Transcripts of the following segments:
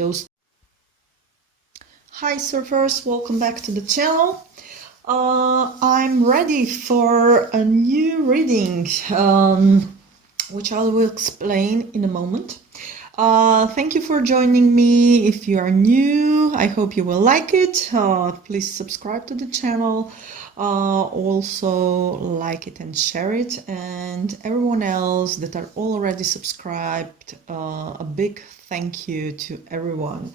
those. Hi surfers, welcome back to the channel. I'm ready for a new reading, which I will explain in a moment. Thank you for joining me. If you are new, I hope you will like it. Please subscribe to the channel. Also like it and share it. And everyone else that are already subscribed, a big thank you to everyone.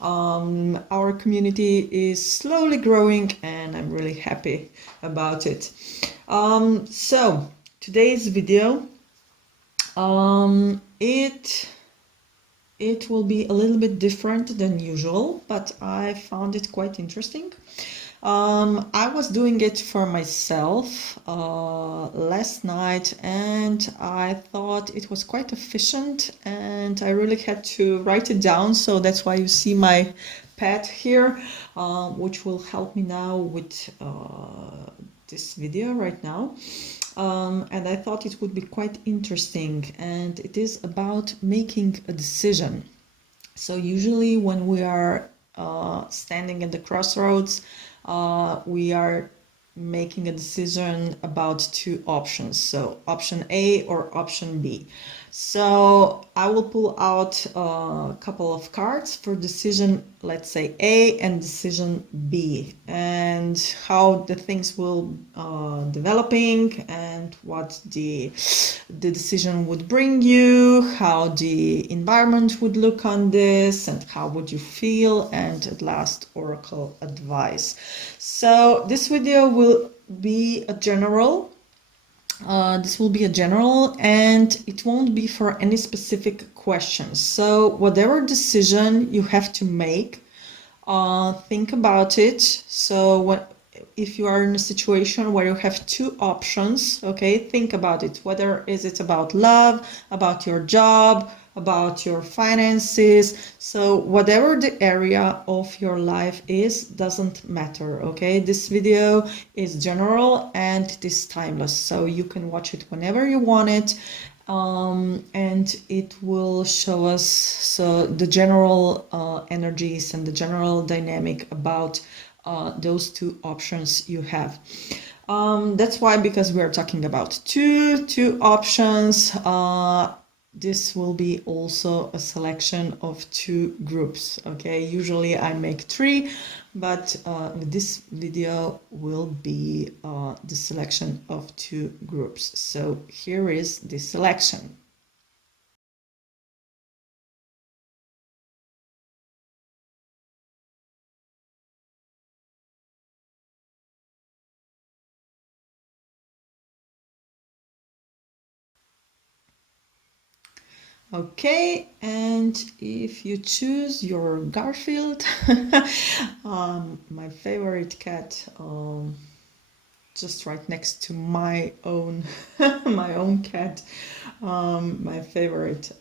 Our community is slowly growing and I'm really happy about it. So today's video, it will be a little bit different than usual, but I found it quite interesting. I was doing it for myself last night and I thought it was quite efficient and I really had to write it down, so that's why you see my pad here, which will help me now with this video right now. And I thought it would be quite interesting, and it is about making a decision. So usually when we are standing at the crossroads, we are making a decision about two options, so option A or option B. So I will pull out a couple of cards for decision, let's say A, and decision B, and how the things will developing and what the decision would bring you, how the environment would look on this, and how would you feel, and at last oracle advice. So this video will be a general. And it won't be for any specific questions. So whatever decision you have to make, think about it. So if you are in a situation where you have two options, okay, think about it. Whether is it about love, about your job, about your finances. So whatever the area of your life is, doesn't matter, okay? This video is general and it is timeless, so you can watch it whenever you want it. And it will show us the general energies and the general dynamic about those two options you have. That's why, because we're talking about two options, this will be also a selection of two groups, okay? Usually I make three, but this video will be the selection of two groups. So here is the selection. Okay, and if you choose your Garfield, my favorite cat, just right next to my own my own cat, my favorite.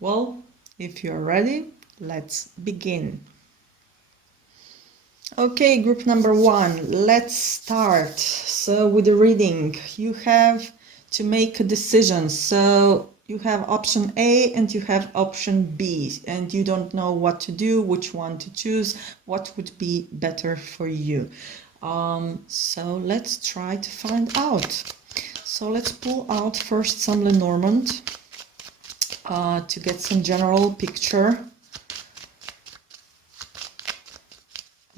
Well, if you're ready, let's begin. Okay, group number one, let's start. So with the reading, you have to make a decision. So you have option A and you have option B, and you don't know what to do, which one to choose, what would be better for you. So let's try to find out. So let's pull out first some Lenormand to get some general picture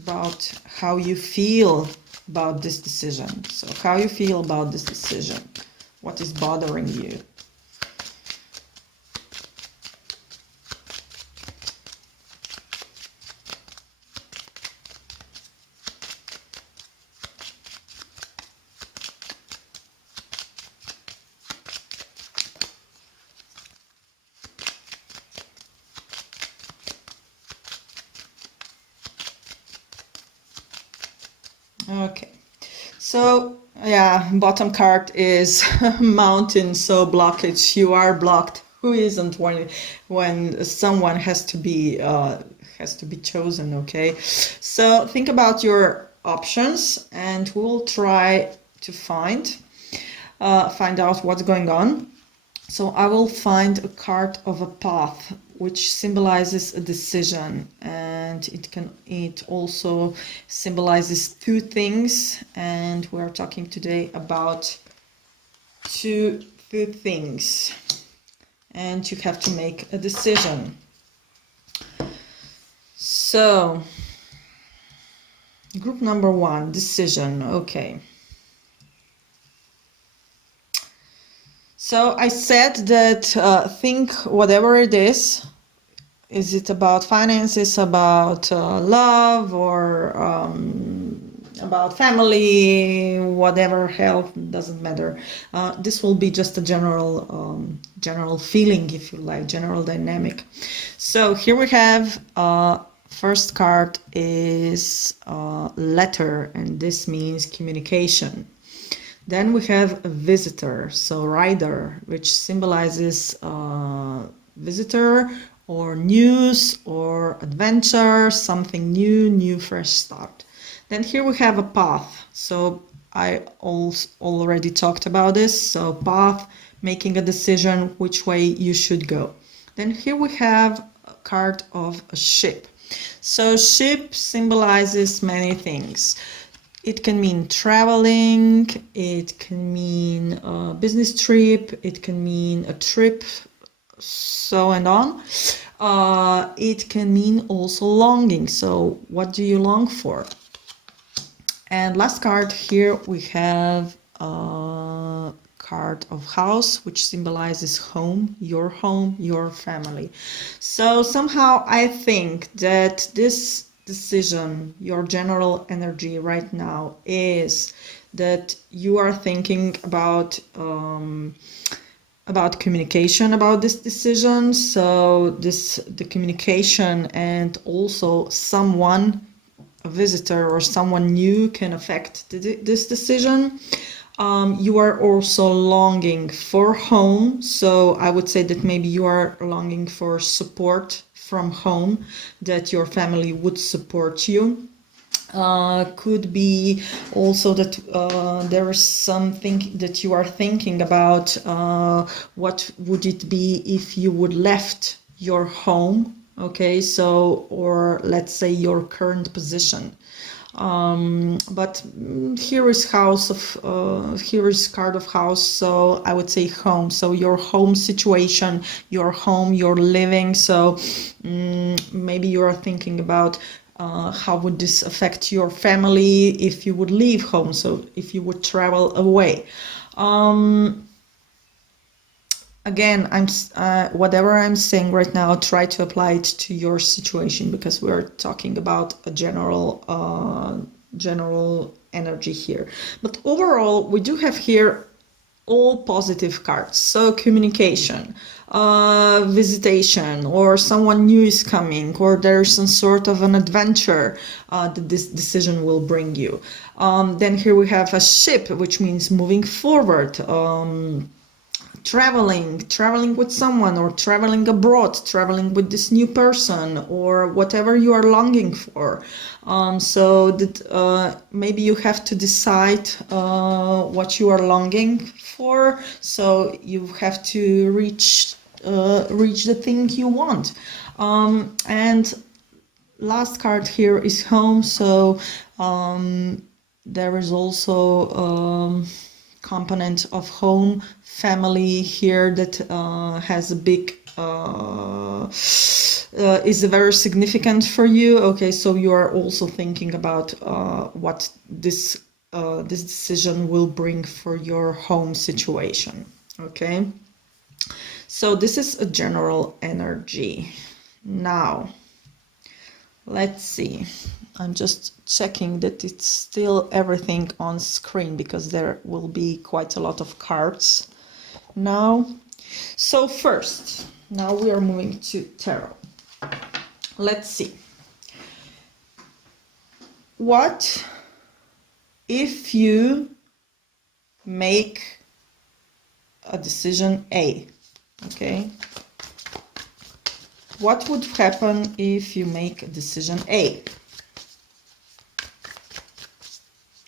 about how you feel about this decision. So how you feel about this decision, what is bothering you. Okay, so yeah, bottom card is mountain, so blockage. You are blocked. Who isn't when someone has to be chosen? Okay, so think about your options, and we'll try to find out what's going on. So I will find a card of a path. which symbolizes a decision, and it also symbolizes two things, and we're talking today about two things, and you have to make a decision. So group number one, decision. Okay. So I said that think whatever it is it about finances, about love, or about family, whatever, health, doesn't matter. This will be just a general feeling, if you like, general dynamic. So here we have first card is letter, and this means communication. Then we have a visitor, so rider, which symbolizes visitor or news or adventure, something new, fresh start. Then here we have a path. So I already talked about this. So path, making a decision which way you should go. Then here we have a card of a ship. So ship symbolizes many things. It can mean traveling, it can mean a business trip, it can mean a trip, so and on. It can mean also longing. So what do you long for? And last card here we have a card of house, which symbolizes home, your family. So somehow I think that this decision, your general energy right now is that you are thinking about communication about this decision. So the communication, and also someone, a visitor or someone new, can affect this decision. You are also longing for home. So I would say that maybe you are longing for support from home, that your family would support you. Could be also that there is something that you are thinking about. What would it be if you would left your home? Okay, so, or let's say your current position. But here is here is card of house, so I would say home. So your home situation, your home, your living. So maybe you are thinking about how would this affect your family if you would leave home, so if you would travel away. Again, whatever I'm saying right now, try to apply it to your situation, because we're talking about a general energy here. But overall, we do have here all positive cards. So communication, visitation, or someone new is coming, or there's some sort of an adventure that this decision will bring you. Then here we have a ship, which means moving forward. Traveling with someone, or traveling abroad, traveling with this new person, or whatever you are longing for. So that maybe you have to decide what you are longing for. So you have to reach the thing you want. And last card here is home. So there is also component of home, family here that has a big is very significant for you. Okay, so you are also thinking about what this decision will bring for your home situation. Okay, so this is a general energy. Now let's see, I'm just checking that it's still everything on screen, because there will be quite a lot of cards now. So first, now we are moving to tarot. Let's see. What if you make a decision A? Okay. What would happen if you make a decision A?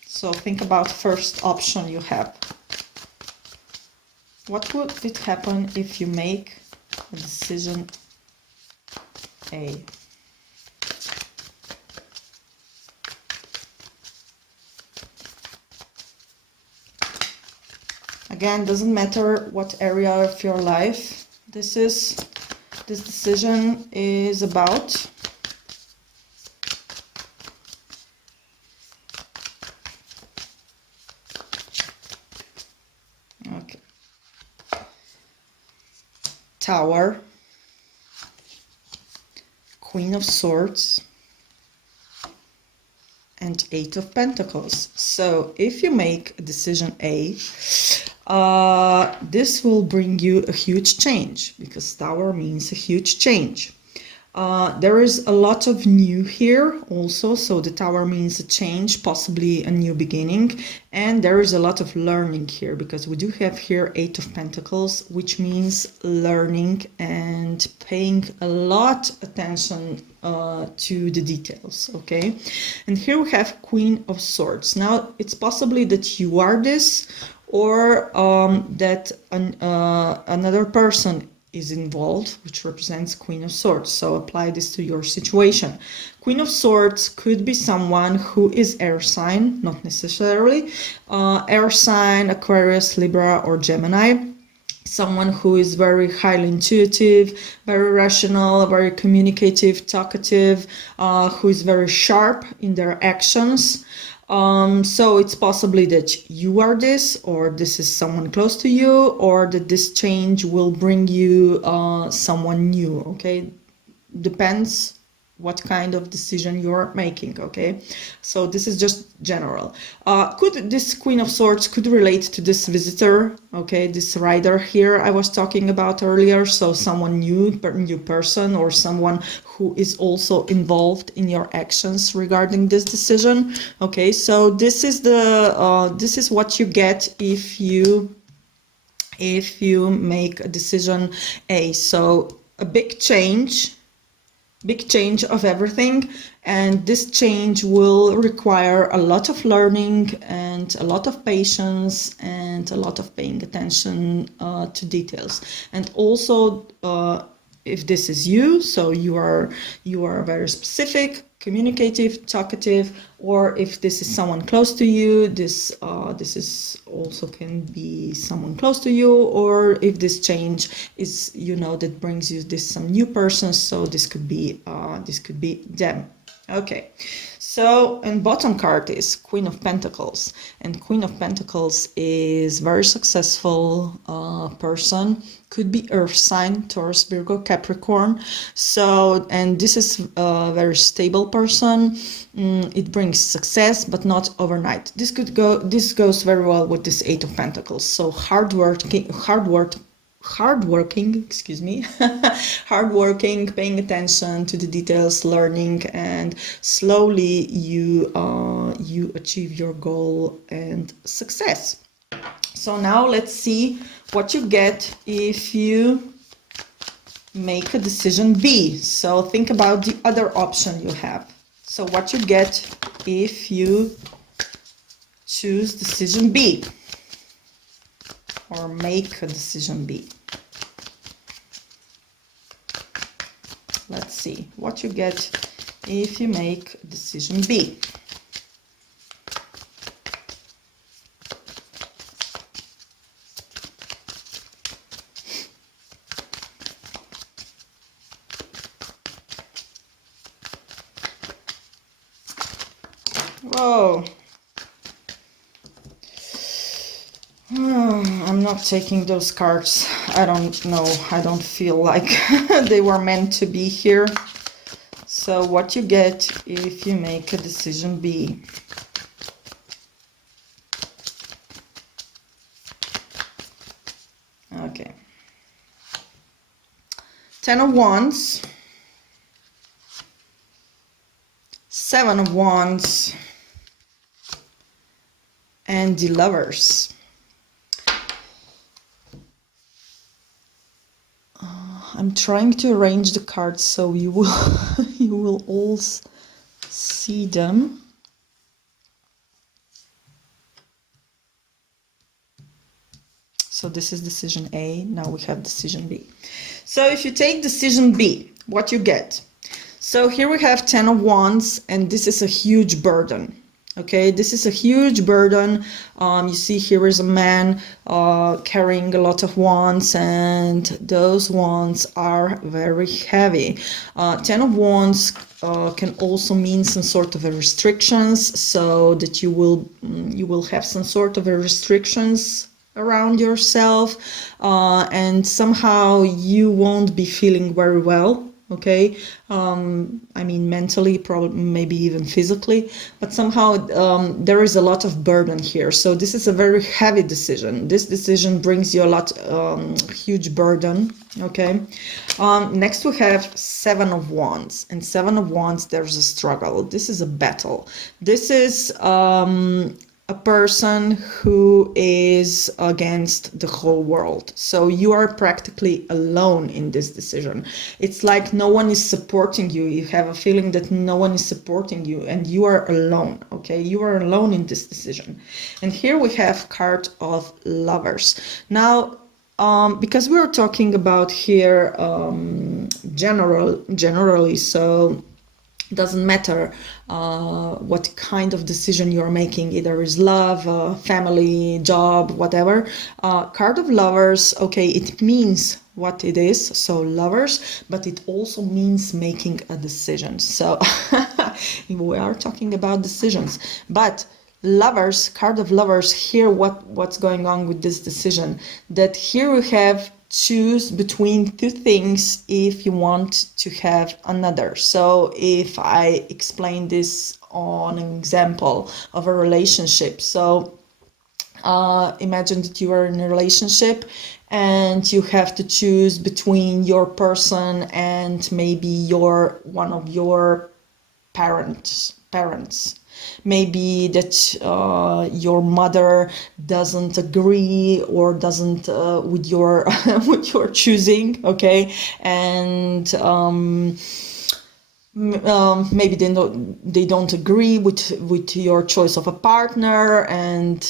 So think about first option you have. What would it happen if you make a decision A. Again, doesn't matter what area of your life this decision is about. Okay. Tower, Queen of Swords, and Eight of Pentacles. So if you make decision A, this will bring you a huge change, because Tower means a huge change. There is a lot of new here also, so the Tower means a change, possibly a new beginning, and there is a lot of learning here, because we do have here Eight of Pentacles, which means learning and paying a lot attention to the details, okay? And here we have Queen of Swords. Now, it's possibly that you are this, or that another person is involved, which represents Queen of Swords. So apply this to your situation. Queen of Swords could be someone who is air sign, not necessarily. Air sign, Aquarius, Libra, or Gemini. Someone who is very highly intuitive, very rational, very communicative, talkative, who is very sharp in their actions. So it's possibly that you are this, or this is someone close to you, or that this change will bring you someone new, okay? Depends what kind of decision you're making, okay? So this is just general. Could this Queen of Swords could relate to this visitor, okay? This rider here I was talking about earlier. So someone new person, or someone who is also involved in your actions regarding this decision, okay? So this is the this is what you get if you make a decision A. So a big change of everything, and this change will require a lot of learning and a lot of patience and a lot of paying attention to details. And also if this is you, so you are very specific, communicative, talkative, or if this is someone close to you, this is also can be someone close to you, or if this change is, you know, that brings you some new person, so this could be them. Okay, so, and bottom card is Queen of Pentacles, and Queen of Pentacles is very successful person, could be earth sign, Taurus, Virgo, Capricorn. So, and this is a very stable person. It brings success, but not overnight. This goes very well with this Eight of Pentacles. So hardworking, excuse me, hardworking, paying attention to the details, learning, and slowly you achieve your goal and success. So now let's see what you get if you make a decision B. So think about the other option you have. So what you get if you choose decision B, or make a decision B. Let's see what you get if you make decision B. Whoa. I'm not taking those cards. I don't know. I don't feel like they were meant to be here. So what you get if you make a decision B. Okay. Ten of Wands. Seven of Wands. And the Lovers. I'm trying to arrange the cards so you will all see them. So this is decision A. Now we have decision B. So if you take decision B, what you get? So here we have 10 of Wands, and this is a huge burden. Okay, this is a huge burden. You see here is a man carrying a lot of wands, and those wands are very heavy. 10 of Wands can also mean some sort of a restrictions, so that you will have some sort of a restrictions around yourself, and somehow you won't be feeling very well. Okay, I mean mentally, probably, maybe even physically, but somehow there is a lot of burden here. So this is a very heavy decision. This decision brings you a lot, huge burden. Okay, next we have 7 of Wands, and 7 of Wands, there's a struggle. This is a battle. This is a person who is against the whole world. So you are practically alone in this decision. It's like no one is supporting you. You have a feeling that no one is supporting you, and you are alone. Okay, you are alone in this decision. And here we have card of Lovers. Now, because we are talking about here generally, so doesn't matter what kind of decision you're making, either is love, family, job, whatever. Card of Lovers, okay, it means what it is, so lovers, but it also means making a decision. So we are talking about decisions, but Lovers, card of Lovers, here what's going on with this decision, that here we have choose between two things if you want to have another. So if I explain this on an example of a relationship, so imagine that you are in a relationship and you have to choose between your person and maybe one of your parents. Maybe that your mother doesn't agree or doesn't with your with your choosing, okay, and maybe they don't agree with your choice of a partner, and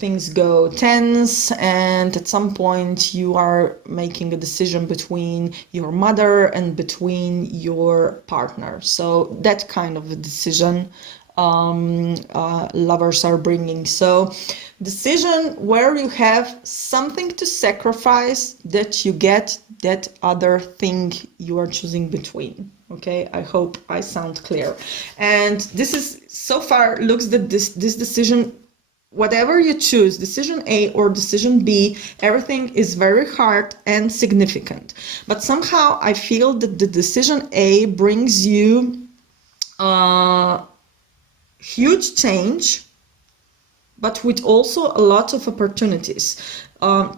things go tense, and at some point you are making a decision between your mother and between your partner. So that kind of a decision lovers are bringing. So decision where you have something to sacrifice that you get that other thing you are choosing between. Okay, I hope I sound clear. And this is so far looks that this decision, whatever you choose, decision A or decision B, everything is very hard and significant. But somehow I feel that the decision A brings you huge change, but with also a lot of opportunities.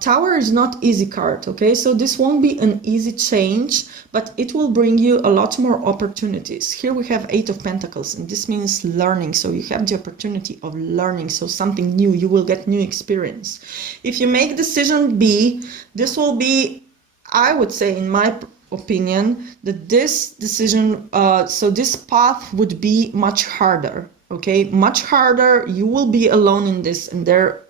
Tower is not easy card, okay? So this won't be an easy change, but it will bring you a lot more opportunities. Here we have 8 of Pentacles, and this means learning. So you have the opportunity of learning, so something new, you will get new experience. If you make decision B, this will be, I would say, in my opinion, that this decision, so this path would be much harder. Okay, much harder. You will be alone in this, and there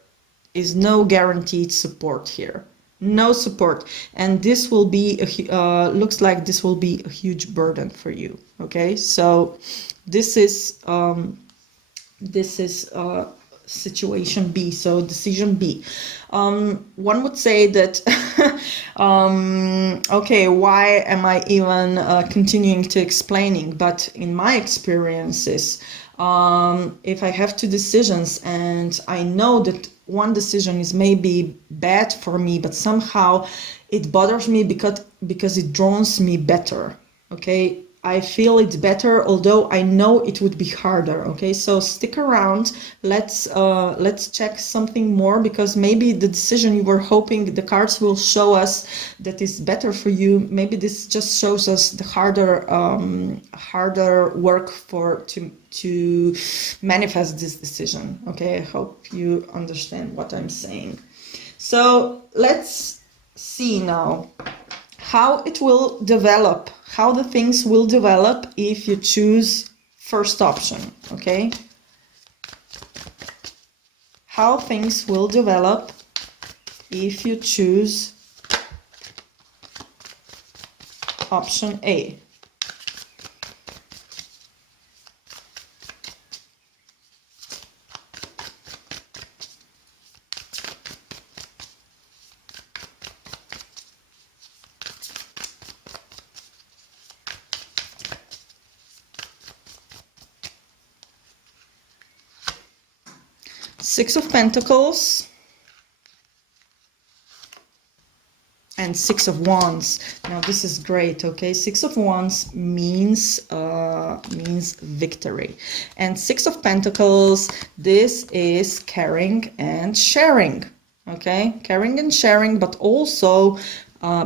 is no guaranteed support here. No support, and this will be looks like this will be a huge burden for you. Okay, so this is situation B, so decision B. One would say that okay, why am I even continuing to explaining? But in my experiences, if I have 2 decisions and I know that one decision is maybe bad for me, but somehow it bothers me because it draws me better. Okay, I feel it's better, although I know it would be harder. Okay, so stick around. Let's check something more, because maybe the decision you were hoping the cards will show us that is better for you. Maybe this just shows us the harder work to manifest this decision. Okay, I hope you understand what I'm saying. So let's see now how it will develop, how the things will develop if you choose first option. Okay, how things will develop if you choose option A. Six of Pentacles and Six of Wands. Now this is great, okay? Six of Wands means victory, and Six of Pentacles, this is caring and sharing, okay? Caring and sharing, but also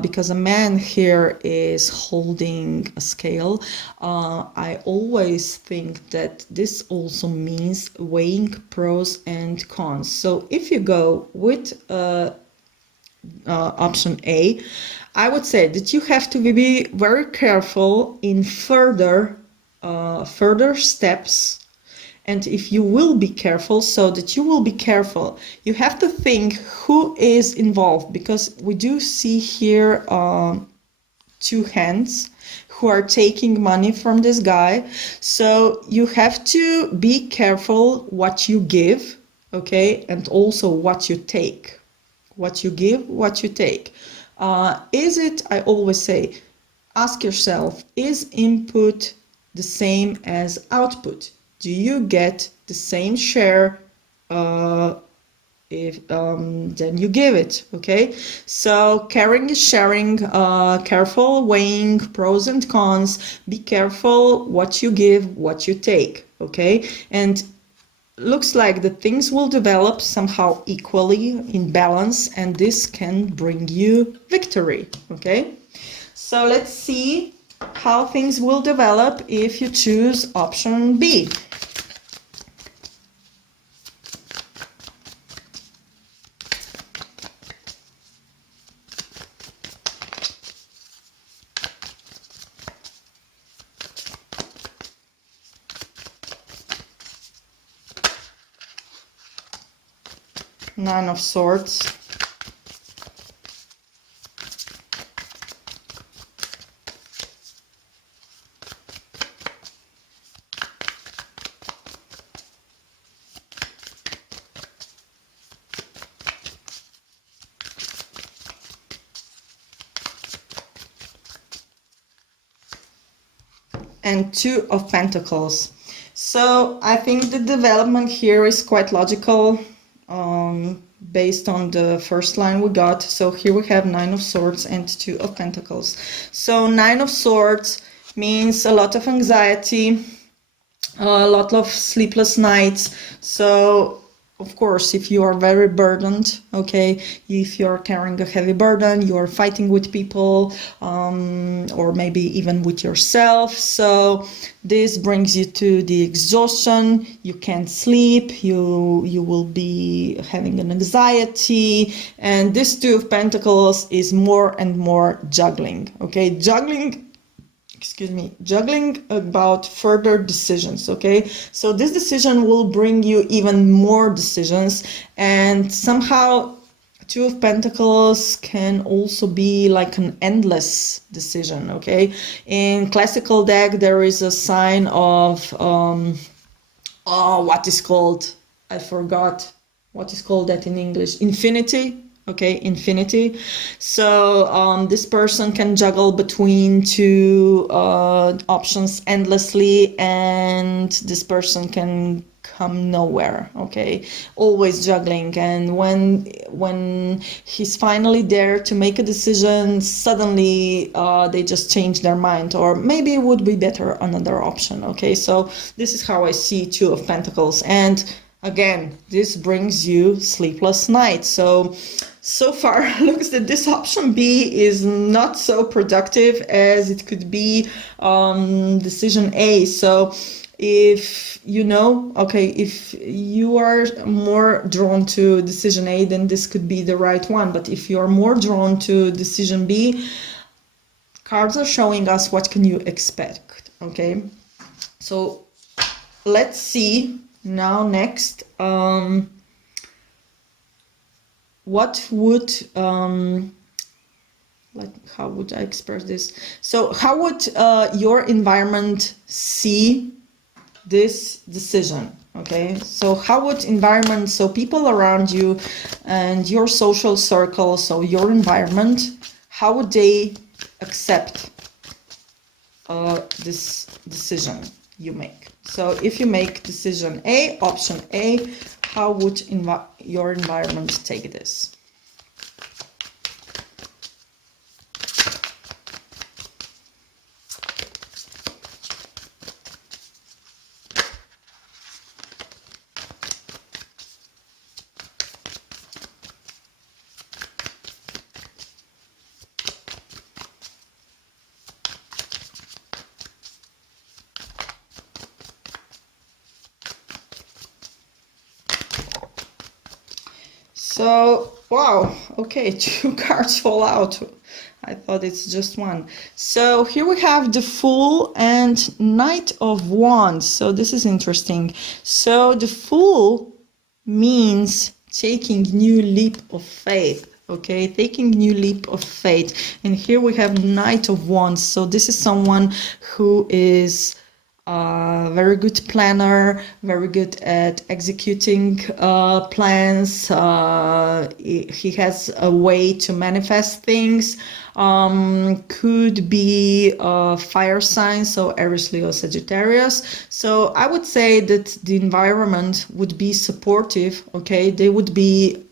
because a man here is holding a scale, I always think that this also means weighing pros and cons. So if you go with option A, I would say that you have to be very careful in further steps. And if you will be careful, so that you will be careful, you have to think who is involved, because we do see here two hands who are taking money from this guy. So you have to be careful what you give, okay, and also what you take. What you give, what you take. Is it, I always say, ask yourself, is input the same as output? Do you get the same share if then you give it, okay? So caring is sharing, careful weighing pros and cons, be careful what you give, what you take, okay? And looks like the things will develop somehow equally in balance, and this can bring you victory, okay? So let's see how things will develop if you choose option B. Nine of Swords. And Two of Pentacles. So I think the development here is quite logical. Based on the first line we got. So here we have Nine of Swords and Two of Pentacles. So Nine of Swords means a lot of anxiety, a lot of sleepless nights. So of course, if you are very burdened, okay, if you're carrying a heavy burden, you're fighting with people, or maybe even with yourself. So this brings you to the exhaustion. You can't sleep. You will be having an anxiety. And this Two of Pentacles is more and more juggling, okay? Juggling about further decisions, okay? So this decision will bring you even more decisions, and somehow Two of Pentacles can also be like an endless decision, okay? In classical deck, there is a sign of, what is called, I forgot, what is called that in English? Infinity. Okay, infinity. So this person can juggle between two options endlessly, and this person can come nowhere, okay? Always juggling. And when he's finally there to make a decision, suddenly they just change their mind, or maybe it would be better another option, okay? So this is how I see Two of Pentacles. And again, this brings you sleepless nights. So far, looks that this option B is not so productive as it could be decision A. So if you know, okay, if you are more drawn to decision A, then this could be the right one. But if you are more drawn to decision B, cards are showing us what can you expect, okay? So let's see now next. What would how would I express this? So how would your environment see this decision? Okay, so how would environment, so people around you and your social circle, so your environment, how would they accept this decision you make? So if you make decision A, option A, how would your environment take this? So, wow, okay, 2 cards fall out. I thought it's just one. So here we have the Fool and Knight of Wands. So this is interesting. So the Fool means taking new leap of faith. Okay, taking new leap of faith. And here we have Knight of Wands. So this is someone who is very good planner, very good at executing plans. He has a way to manifest things. Could be fire signs, so Aries, Leo, Sagittarius. So I would say that the environment would be supportive. Okay, they would be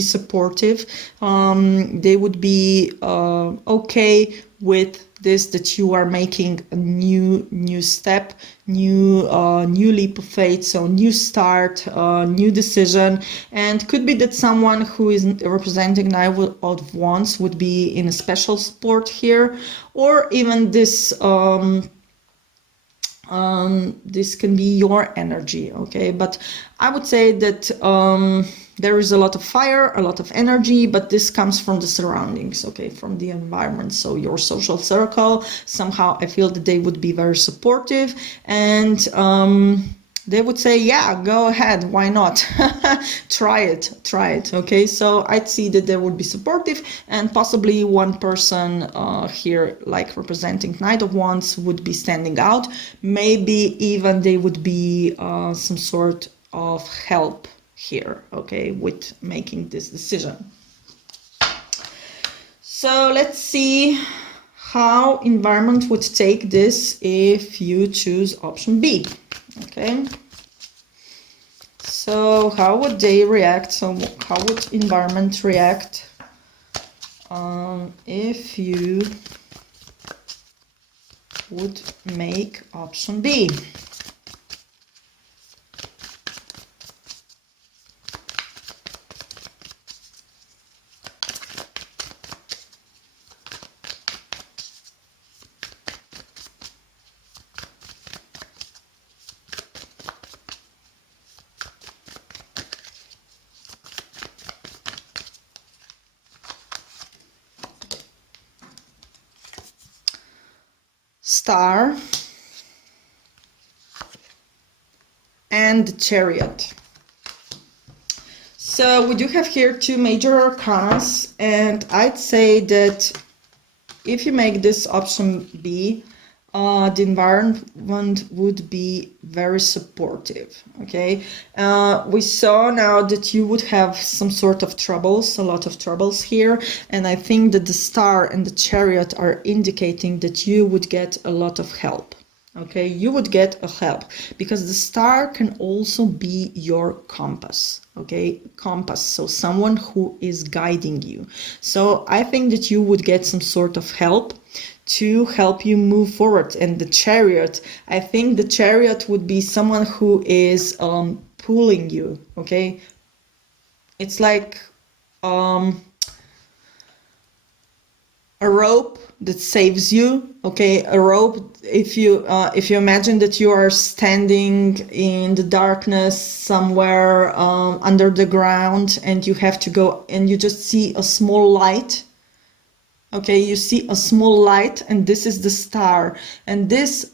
supportive. They would be okay with this, that you are making a new step, new leap of faith, so new start, new decision. And could be that someone who is representing Knight of Wands would be in a special sport here, or even this this can be your energy. Okay, but I would say that there is a lot of fire, a lot of energy, but this comes from the surroundings, okay, from the environment. So your social circle, somehow I feel that they would be very supportive, and they would say, yeah, go ahead, why not? try it, okay? So I'd see that they would be supportive, and possibly one person here, like representing Knight of Wands, would be standing out. Maybe even they would be some sort of help here, okay, with making this decision. So let's see how environment would take this if you choose option B. Okay, so how would they react? So how would environment react if you would make option B? Star and the Chariot. So we do have here 2 major arcanas, and I'd say that if you make this option B, the environment would be very supportive. Okay, we saw now that you would have some sort of troubles, a lot of troubles here, and I think that the Star and the Chariot are indicating that you would get a lot of help. Okay, you would get a help, because the Star can also be your compass. Okay, compass, so someone who is guiding you. So I think that you would get some sort of help to help you move forward. And the Chariot, I think the Chariot would be someone who is pulling you. Okay, it's like a rope that saves you. Okay, a rope. If you imagine that you are standing in the darkness somewhere under the ground, and you have to go, and you just see a small light. Okay, you see a small light, and this is the Star, and this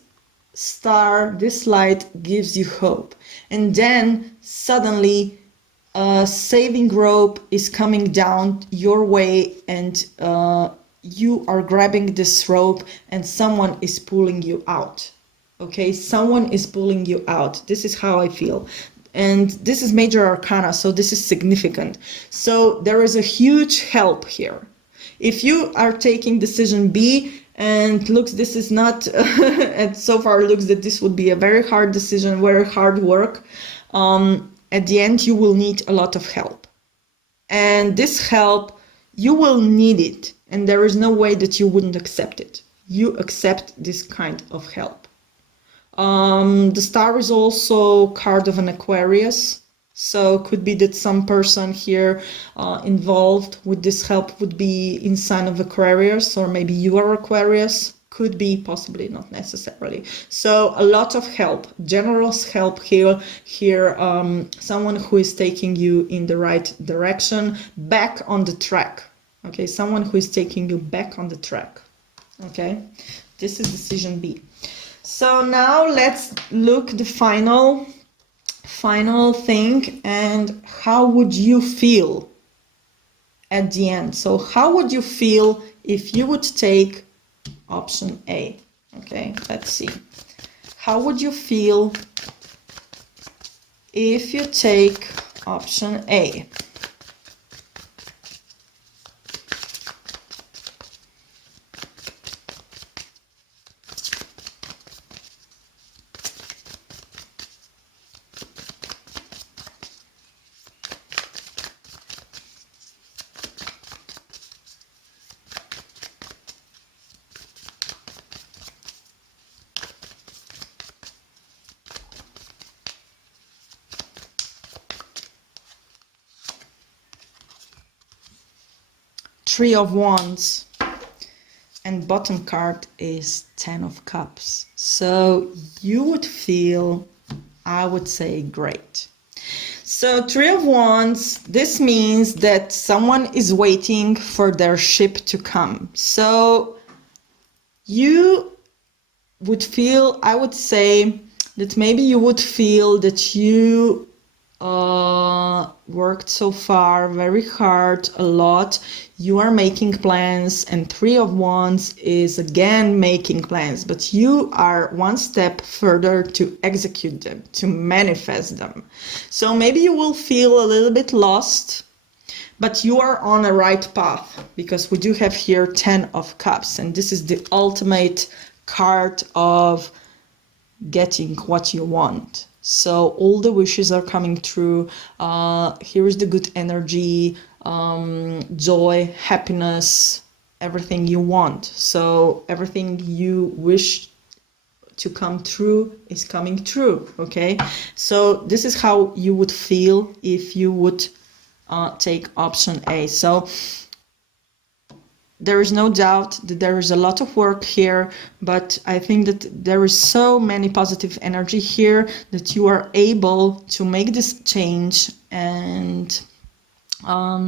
star, this light gives you hope. And then suddenly a saving rope is coming down your way, and you are grabbing this rope, and someone is pulling you out. Okay, someone is pulling you out. This is how I feel. And this is major arcana, so this is significant. So there is a huge help here. If you are taking decision B, and looks, this is not, and so far looks that this would be a very hard decision, very hard work. at the end you will need a lot of help. And this help, you will need it. And there is no way that you wouldn't accept it. You accept this kind of help. The star is also card of an Aquarius. So could be that some person here involved with this help would be in sign of Aquarius, or maybe you are Aquarius. Could be, possibly, not necessarily. So a lot of help, generous help here. Someone who is taking you in the right direction, back on the track. Okay, someone who is taking you back on the track. Okay, this is decision B. So now let's look the final thing, and how would you feel at the end? So how would you feel if you would take option A? Okay, let's see. How would you feel if you take option A? Three of Wands, and bottom card is Ten of Cups. So you would feel, I would say, great. So Three of Wands, this means that someone is waiting for their ship to come. So you would feel, I would say, that maybe you would feel that you worked so far very hard, a lot. You are making plans, and Three of Wands is again making plans, but you are one step further to execute them, to manifest them. So maybe you will feel a little bit lost, but you are on a right path, because we do have here Ten of Cups, and this is the ultimate card of getting what you want. So all the wishes are coming true. Here is the good energy, joy, happiness, everything you want. So everything you wish to come true is coming true, okay? So this is how you would feel if you would take option A. So there is no doubt that there is a lot of work here, but I think that there is so many positive energy here that you are able to make this change and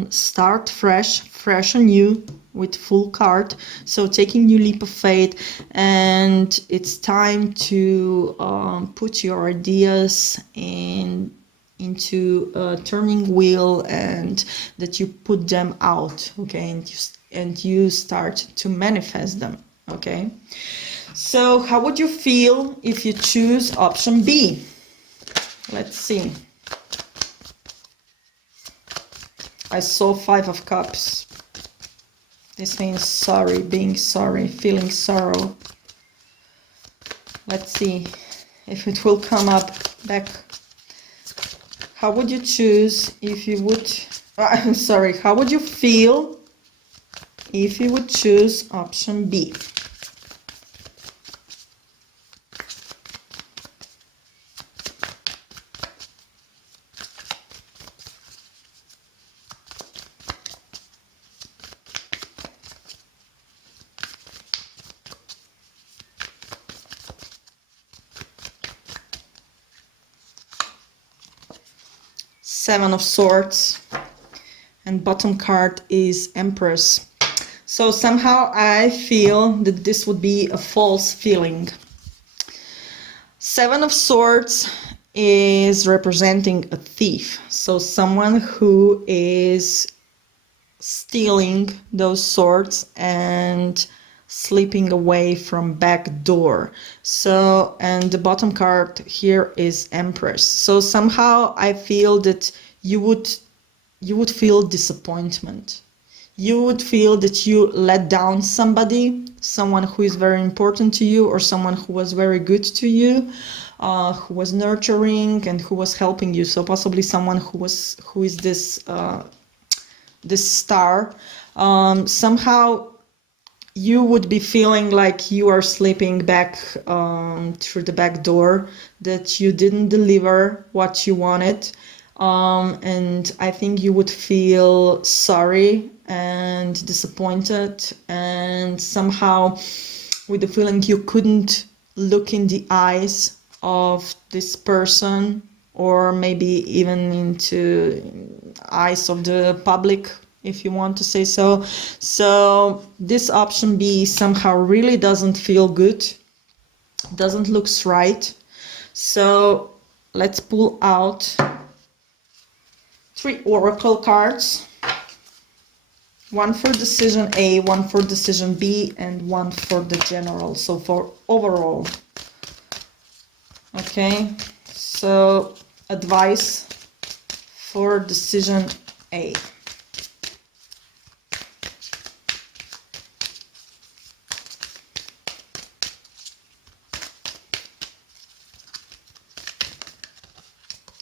start fresh and new with full card. So taking new leap of faith, and it's time to put your ideas into a turning wheel, and that you put them out, okay, and you start to manifest them, okay? So how would you feel if you choose option B? Let's see. I saw Five of Cups. This means sorry, being sorry, feeling sorrow. Let's see if it will come up back. How would you choose if you would, I'm sorry, how would you feel if you would choose option B? Seven of Swords, and bottom card is Empress. So somehow I feel that this would be a false feeling. Seven of Swords is representing a thief. So someone who is stealing those swords and slipping away from back door. So, and the bottom card here is Empress. So somehow I feel that you would feel disappointment. You would feel that you let down somebody, someone who is very important to you, or someone who was very good to you, who was nurturing and who was helping you. So possibly someone who is this star. Somehow you would be feeling like you are slipping back through the back door, that you didn't deliver what you wanted. And I think you would feel sorry and disappointed, and somehow with the feeling you couldn't look in the eyes of this person, or maybe even into eyes of the public, if you want to say so. So this option B somehow really doesn't feel good, doesn't look right. So let's pull out 3 oracle cards. 1 for decision A, 1 for decision B, and 1 for the general, so for overall. Okay, so advice for decision A.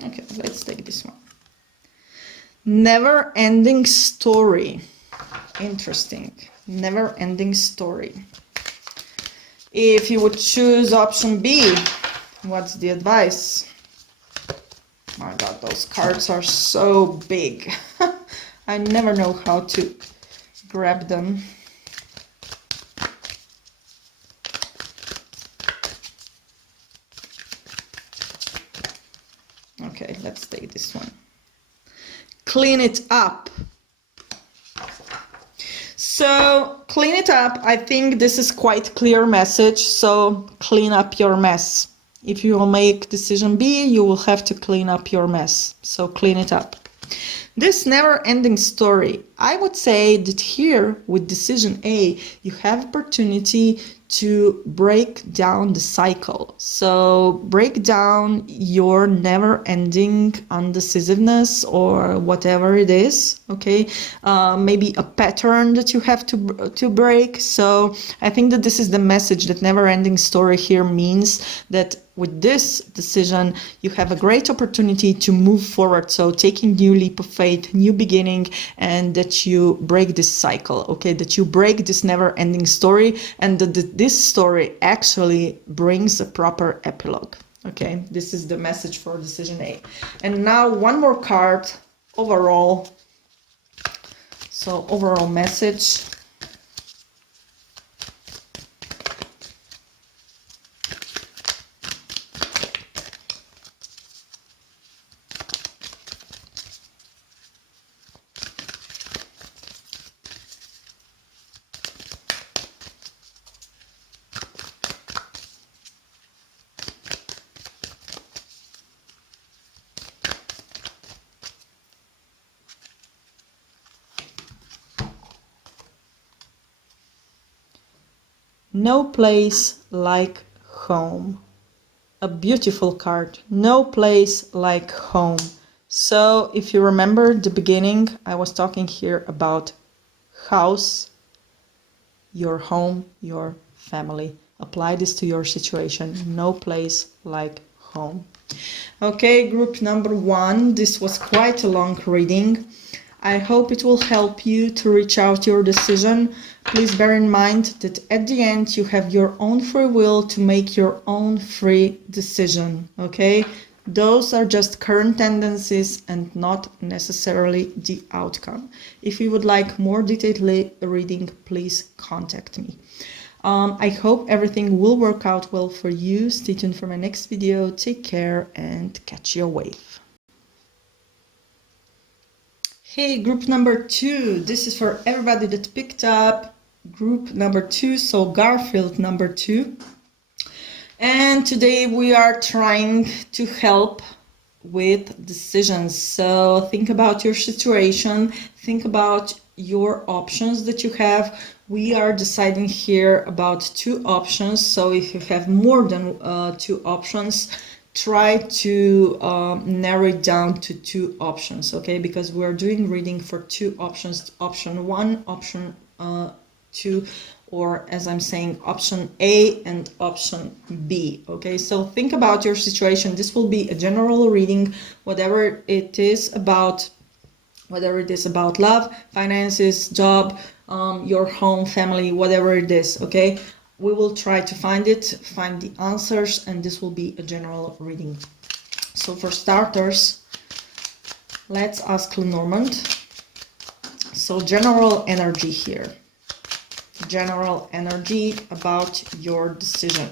Okay, let's take this one. Never-ending story. Interesting. Never-ending story. If you would choose option B, what's the advice? My God, those cards are so big. I never know how to grab them. Okay, let's take this one. Clean it up. So clean it up. I think this is quite clear message. So clean up your mess. If you will make decision B, you will have to clean up your mess. So clean it up. This never-ending story, I would say that here with decision A, you have opportunity to break down the cycle. So break down your never-ending undecisiveness or whatever it is, okay? Maybe a pattern that you have to break. So I think that this is the message that never-ending story here means that with this decision, you have a great opportunity to move forward. So taking new leap of faith, new beginning, and that you break this cycle, okay? That you break this never-ending story, and that this story actually brings a proper epilogue, okay? This is the message for decision A. And now one more card, overall. So overall message. No place like home. A beautiful card. No place like home. So if you remember the beginning, I was talking here about house, your home, your family. Apply this to your situation. No place like home. Okay, group number 1. This was quite a long reading. I hope it will help you to reach out your decision. Please bear in mind that at the end you have your own free will to make your own free decision, okay? Those are just current tendencies and not necessarily the outcome. If you would like more detailed reading, please contact me. I hope everything will work out well for you. Stay tuned for my next video. Take care and catch your wave. Hey, group number 2. This is for everybody that picked up group number 2, so Garfield number 2. And today we are trying to help with decisions. So think about your situation, think about your options that you have. We are deciding here about 2 options. So if you have more than 2 options, try to narrow it down to 2 options, okay? Because we're doing reading for 2 options, option 1, option 2, or as I'm saying, option A and option B, okay? So think about your situation. This will be a general reading, whatever it is about, whether it is about love, finances, job, your home, family, whatever it is, okay? We will try to find the answers, and this will be a general reading. So for starters, let's ask Lenormand. So general energy here. General energy about your decision.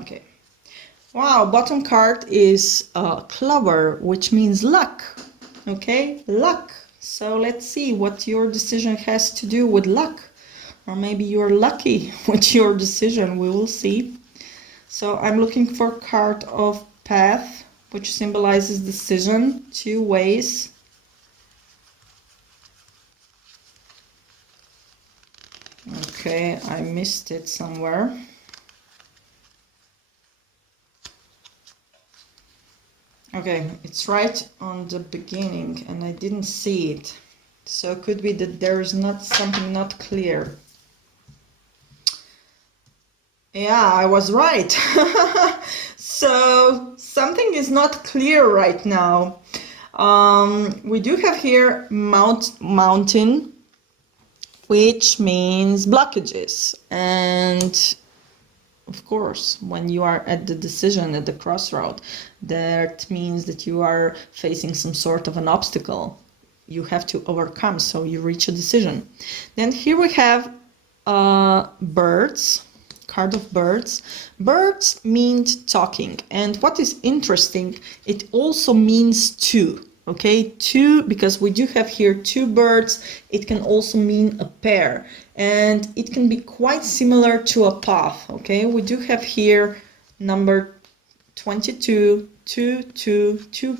Okay. Wow, bottom card is clover, which means luck. Okay, luck. So let's see what your decision has to do with luck. Or maybe you're lucky with your decision. We will see. So I'm looking for card of path, which symbolizes decision, 2 ways. Okay, I missed it somewhere. Okay, it's right on the beginning and I didn't see it. So it could be that there is not something not clear. Yeah, I was right. So something is not clear right now. We do have here mountain, which means blockages. And of course, when you are at the decision, at the crossroad, that means that you are facing some sort of an obstacle you have to overcome, so you reach a decision. Then here we have birds, card of birds. Birds mean talking, and what is interesting, it also means 2. Okay, 2, because we do have here 2 birds. It can also mean a pair, and it can be quite similar to a path. Okay, we do have here number 22, 2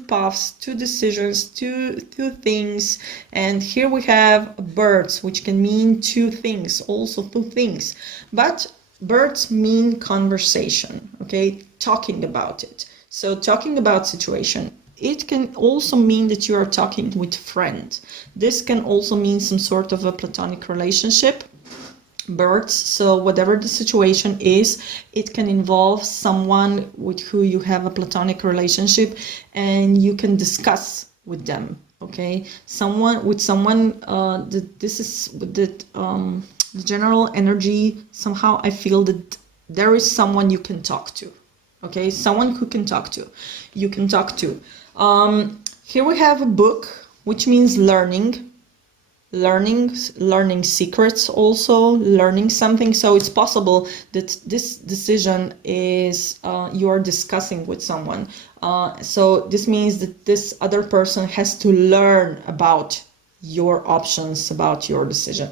paths, 2 decisions, two things, and here we have birds, which can mean 2 things, also 2 things, but birds mean conversation. Okay, talking about it. So talking about situation. It can also mean that you are talking with friends. This can also mean some sort of a platonic relationship. Birds, so whatever the situation is, it can involve someone with who you have a platonic relationship and you can discuss with them. Okay, this is that the general energy. Somehow I feel that there is someone you can talk to. Okay, someone who can talk to, you can talk to. Here we have a book, which means learning secrets, also learning something. So it's possible that this decision is you are discussing with someone. So this means that this other person has to learn about your options, about your decision.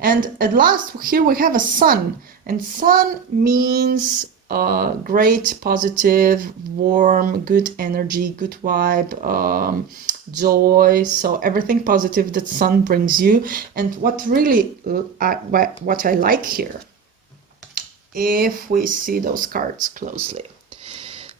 And at last, here we have a sun, and sun means great, positive, warm, good energy, good vibe, joy. So everything positive that sun brings you. And what really what I like here, if we see those cards closely,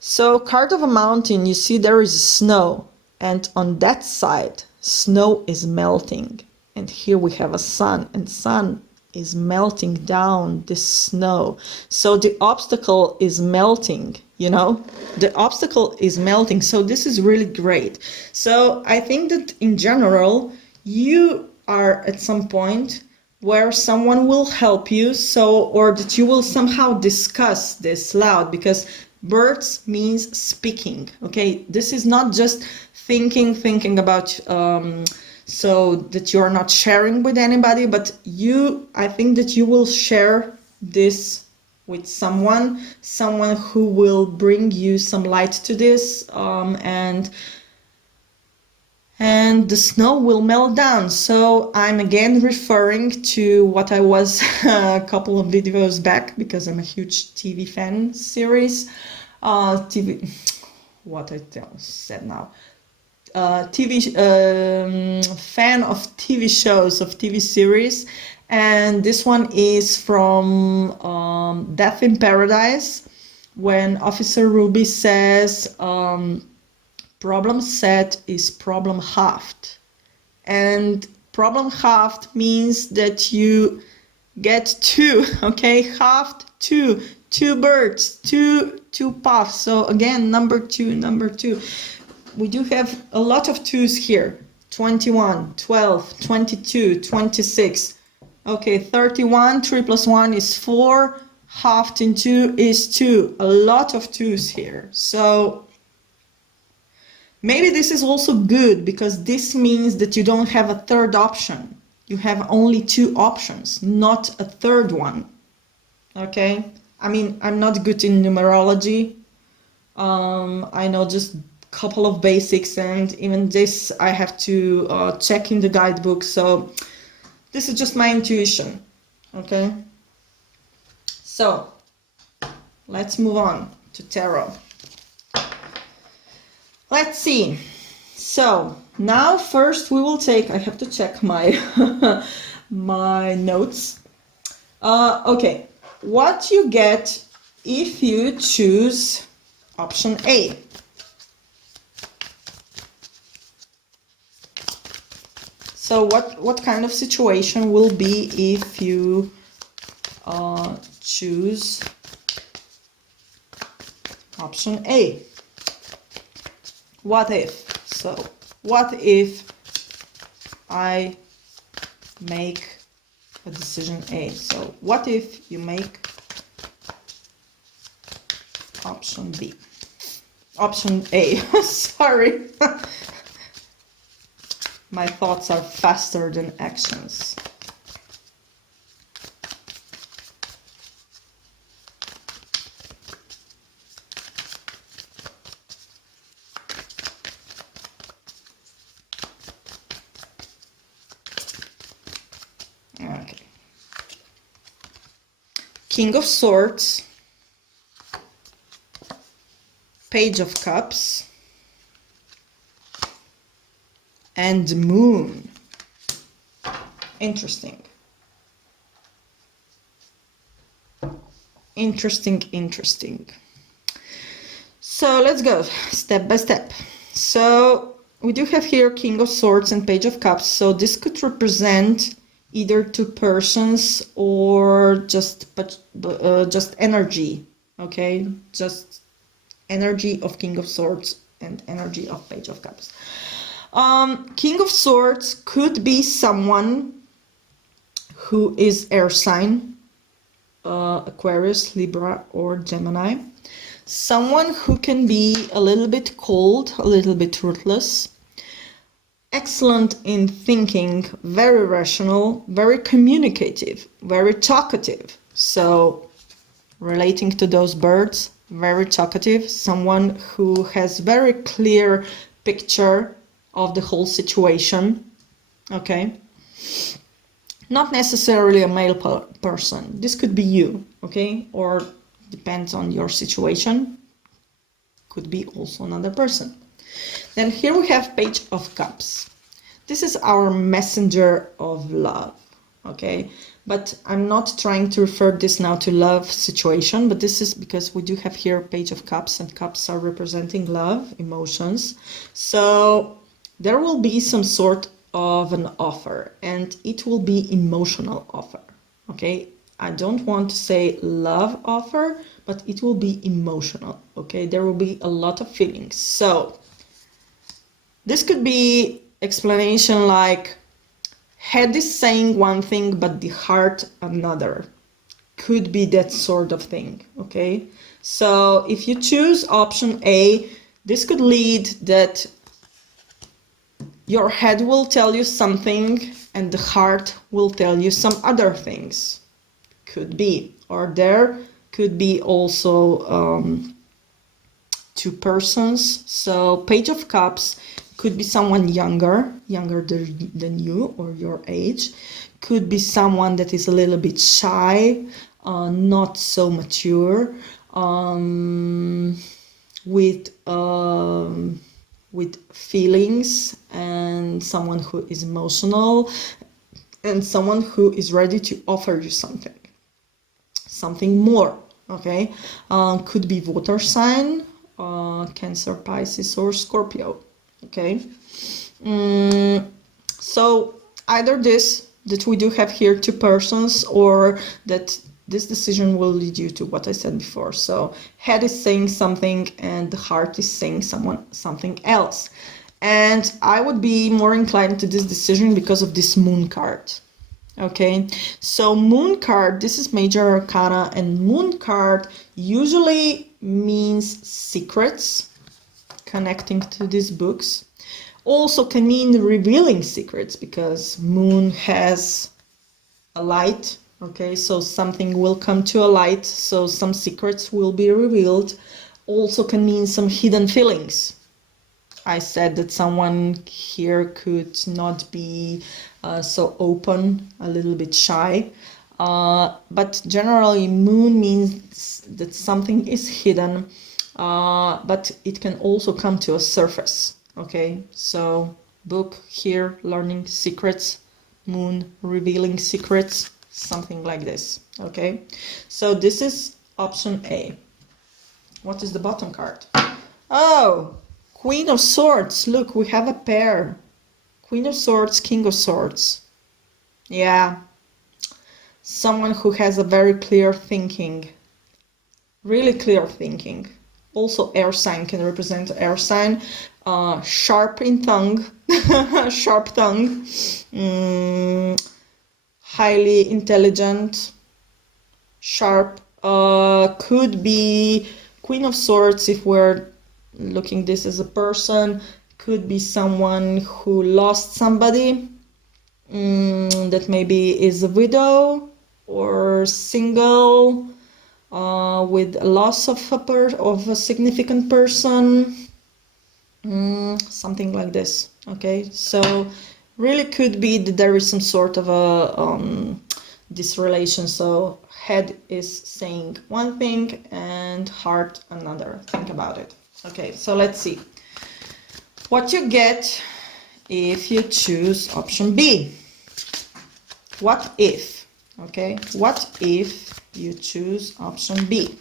so card of a mountain, you see there is snow, and on that side snow is melting, and here we have a sun, and sun is melting down this snow. So the obstacle is melting, the obstacle is melting. So this is really great. So I think that in general, you are at some point where someone will help you, or that you will somehow discuss this loud, because birds means speaking. Okay, this is not just thinking about so that you're not sharing with anybody, but I think that you will share this with someone who will bring you some light to this, and the snow will melt down. So I'm again referring to what I was a couple of videos back, because I'm a huge TV fan series. TV, what I said now. TV fan of TV shows, of TV series, and this one is from Death in Paradise, when Officer Ruby says, problem set is problem halved. And problem halved means that you get two, okay? Halved, two birds, two paths. So again, number two. We do have a lot of twos here. 21, 12, 22, 26. Okay, 31, 3 plus 1 is 4. Halved in 2 is 2. A lot of twos here. So maybe this is also good, because this means that you don't have a third option. You have only 2 options, not a third one. Okay? I mean, I'm not good in numerology. I know just a couple of basics, and even this I have to check in the guidebook. So this is just my intuition. Okay? So let's move on to tarot. Let's see. So now first we will take, I have to check my my notes. Okay, what you get if you choose option A. So what kind of situation will be if you choose option A? What if? So, what if I make a decision A? So, what if you make option B? Option A. Sorry. My thoughts are faster than actions. Okay. King of Swords, Page of Cups, and Moon. Interesting. Interesting. So let's go step by step. So we do have here King of Swords and Page of Cups. So this could represent either 2 persons or just energy. Okay, just energy of King of Swords and energy of Page of Cups. King of Swords could be someone who is air sign, Aquarius, Libra, or Gemini. Someone who can be a little bit cold, a little bit ruthless, excellent in thinking, very rational, very communicative, very talkative. So relating to those birds, very talkative, someone who has very clear picture of the whole situation. Okay, not necessarily a male person. This could be you, okay, or depends on your situation, could be also another person. Then here we have Page of Cups. This is our messenger of love, okay, but I'm not trying to refer this now to love situation, but this is because we do have here Page of Cups, and cups are representing love, emotions. So there will be some sort of an offer, and it will be emotional offer. Okay, I don't want to say love offer, but it will be emotional. Okay, there will be a lot of feelings. So this could be explanation like head is saying one thing but the heart another. Could be that sort of thing. Okay, so if you choose option A, this could lead that your head will tell you something and the heart will tell you some other things. Could be. Or there Could be also two persons. So Page of Cups could be someone younger than you or your age. Could be someone that is a little bit shy, not so mature, with feelings, and someone who is emotional, and someone who is ready to offer you something more. Okay, could be water sign, Cancer, Pisces, or Scorpio. Okay, so either this that we do have here two persons, or that this decision will lead you to what I said before. So head is saying something and the heart is saying something else. And I would be more inclined to this decision because of this moon card. Okay, so moon card, this is major arcana, and moon card usually means secrets connecting to these books. Also can mean revealing secrets, because moon has a light. Okay, so something will come to a light, so some secrets will be revealed. Also can mean some hidden feelings. I said that someone here could not be so open, a little bit shy. But generally, moon means that something is hidden, but it can also come to a surface. Okay, so book here, learning secrets, moon revealing secrets, something like this. Okay, so this is option A. What is the bottom card? Oh, Queen of Swords. Look, we have a pair. Queen of Swords, King of Swords. Yeah, someone who has a very clear thinking, really clear thinking. Also air sign can represent air sign. Sharp in tongue, sharp tongue, highly intelligent, sharp. Could be Queen of Swords if we're looking this as a person. Could be someone who lost somebody, that maybe is a widow or single, with a loss of a significant person, something like this. Okay, so really could be that there is some sort of a this relation. So head is saying one thing and heart another. Think about it. Okay, so let's see what you get if you choose option B. What if? Okay, what if you choose option B?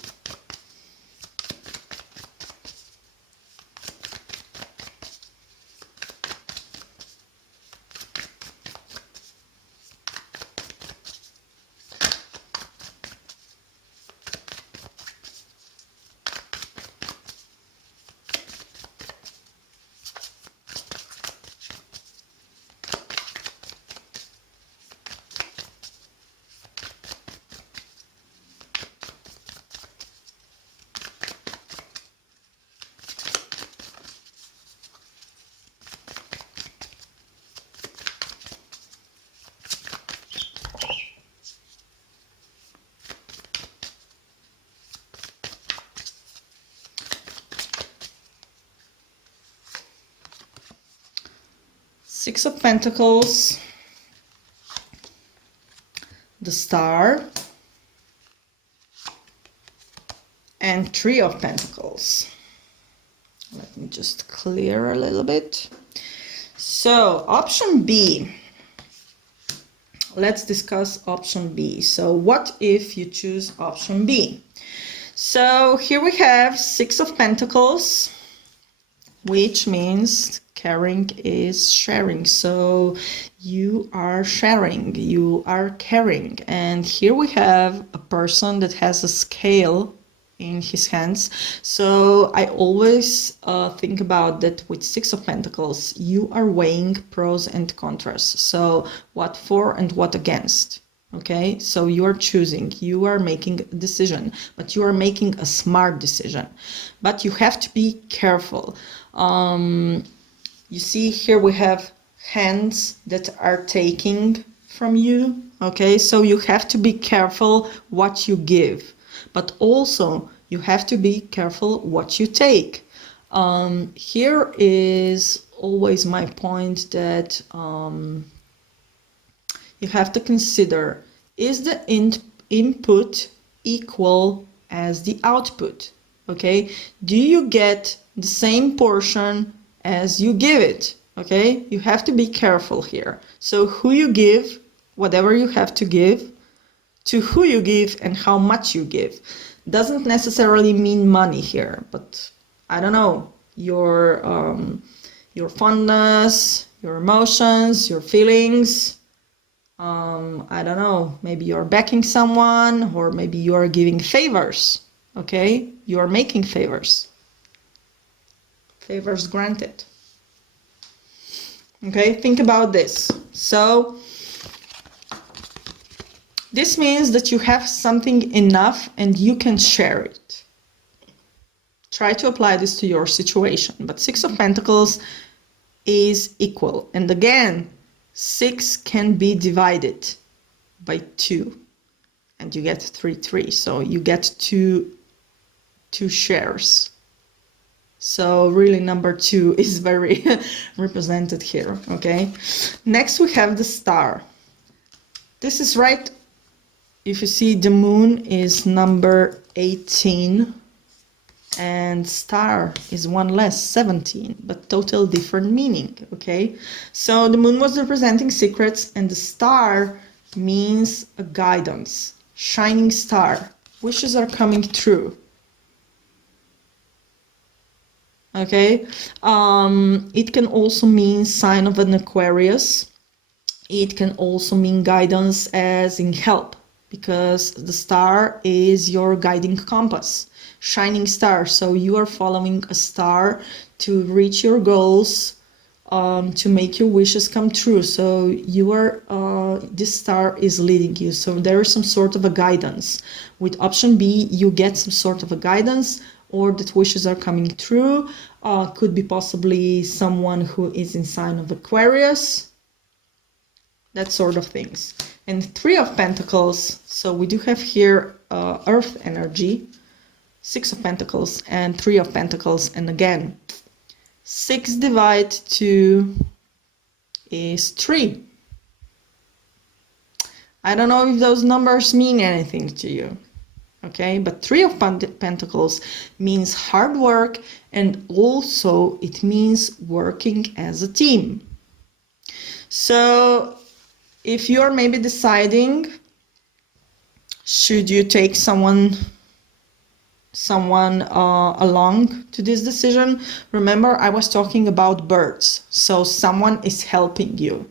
Six of Pentacles, the Star, and Three of Pentacles. Let me just clear a little bit. So option B. Let's discuss option B. So what if you choose option B? So here we have Six of Pentacles, which means caring is sharing. So you are sharing, you are caring. And here we have a person that has a scale in his hands. So I always think about that with Six of Pentacles, you are weighing pros and contras. So what for and what against. Okay, so you are choosing, you are making a decision, but you are making a smart decision. But you have to be careful. You see here we have hands that are taking from you. Okay, so you have to be careful what you give, but also you have to be careful what you take. Here is always my point that you have to consider, is the input equal as the output? Okay, do you get the same portion as you give it? Okay, you have to be careful here. So who you give, whatever you have to give, to who you give, and how much you give. Doesn't necessarily mean money here, but I don't know, your fondness, your emotions, your feelings. I don't know, maybe you're backing someone, or maybe you're giving favors. Okay, you are making favors. Favors granted. Okay, think about this. So this means that you have something enough and you can share it. Try to apply this to your situation. But Six of Pentacles is equal. And again, 6 can be divided by 2. And you get 3, 3. So you get two shares. So really number 2 is very represented here, okay? Next we have the star. This is right, if you see, the moon is number 18 and star is one less, 17, but total different meaning, okay? So the moon was representing secrets and the star means a guidance, shining star. Wishes are coming true. Okay, it can also mean sign of an Aquarius. It can also mean guidance as in help, because the star is your guiding compass, shining star. So you are following a star to reach your goals, to make your wishes come true. So you are, this star is leading you. So there is some sort of a guidance. With option B, you get some sort of a guidance, or that wishes are coming true. Could be possibly someone who is in sign of Aquarius, that sort of things. And 3 of Pentacles, so we do have here Earth energy, 6 of Pentacles and 3 of Pentacles, and again, 6 divided 2 is 3. I don't know if those numbers mean anything to you. Okay, but 3 of Pentacles means hard work, and also it means working as a team. So if you're maybe deciding, should you take someone along to this decision, remember I was talking about birds. So someone is helping you,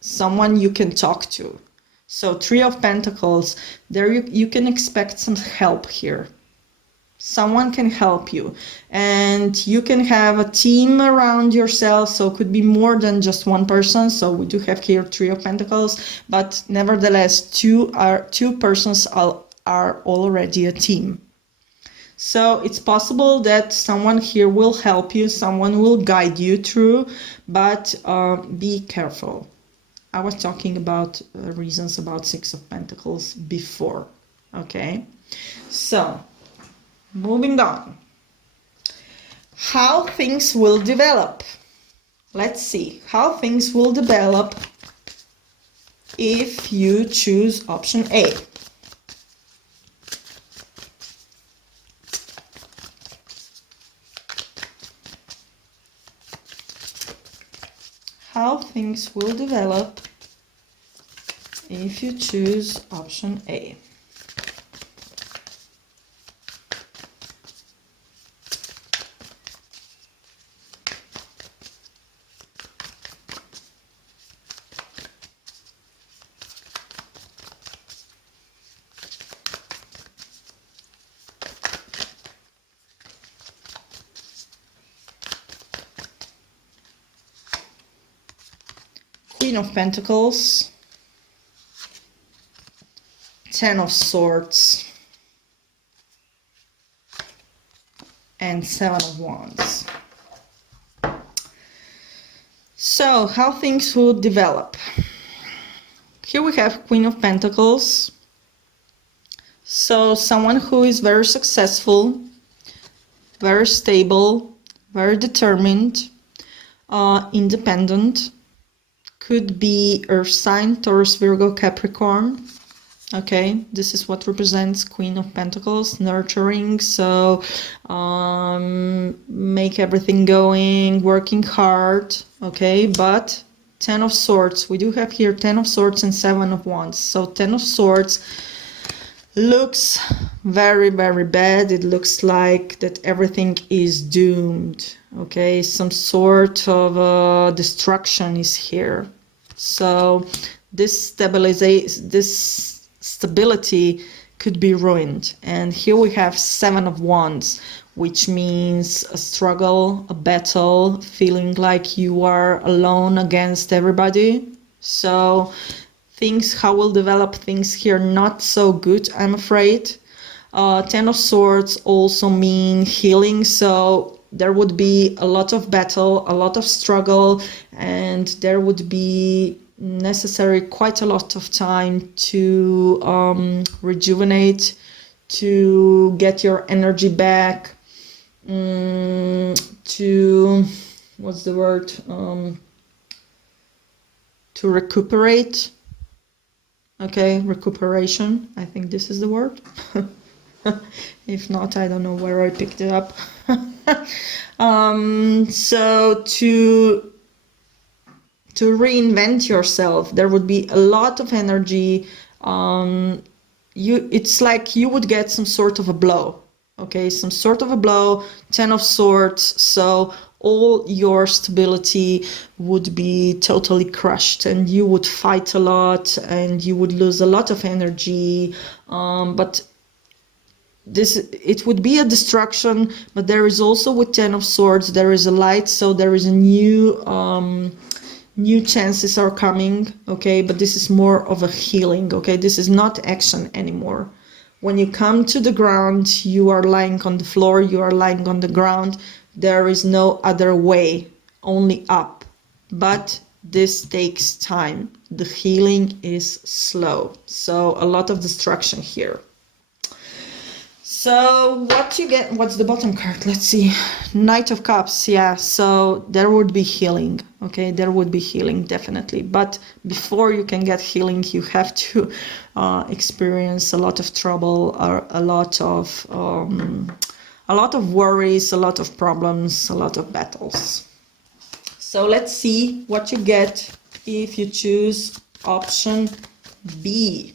someone you can talk to. So 3 of Pentacles, there you can expect some help here. Someone can help you, and you can have a team around yourself. So it could be more than just one person. So we do have here 3 of Pentacles, but nevertheless, two persons are already a team. So it's possible that someone here will help you, someone will guide you through, but be careful. I was talking about reasons about 6 of Pentacles before, okay? So, moving on. How things will develop. Let's see how things will develop if you choose option A. How things will develop if you choose option A. Queen of Pentacles, 10 of Swords, and 7 of Wands. So, how things would develop. Here we have Queen of Pentacles, So someone who is very successful, very stable, very determined, independent, could be Earth sign, Taurus, Virgo, Capricorn. Okay, this is what represents Queen of Pentacles, nurturing, so make everything going, working hard, okay, but Ten of Swords, we do have here Ten of Swords and Seven of Wands. So Ten of Swords looks very, very bad. It looks like that everything is doomed, okay, some sort of destruction is here. So this stability could be ruined. And here we have Seven of Wands, which means a struggle, a battle, feeling like you are alone against everybody. So things, how will develop things here, not so good, I'm afraid. Ten of Swords also mean healing, so there would be a lot of battle, a lot of struggle, and there would be necessary quite a lot of time to rejuvenate, to get your energy back, to, what's the word, to recuperate. Okay, recuperation, I think this is the word. If not, I don't know where I picked it up. So to reinvent yourself, there would be a lot of energy. It's like you would get some sort of a blow. Okay, some sort of a blow, Ten of Swords, so all your stability would be totally crushed and you would fight a lot and you would lose a lot of energy, but it would be a destruction. But there is also, with Ten of Swords, there is a light, so there is a new chances are coming, okay, but this is more of a healing, okay, this is not action anymore. When you come to the ground, you are lying on the floor, you are lying on the ground, there is no other way, only up. But this takes time. The healing is slow, so a lot of destruction here. So what you get, what's the bottom card? Let's see. Knight of Cups, yeah, so there would be healing, okay, there would be healing, definitely. But before you can get healing, you have to experience a lot of trouble, or a lot of worries, a lot of problems, a lot of battles. So let's see what you get if you choose option B.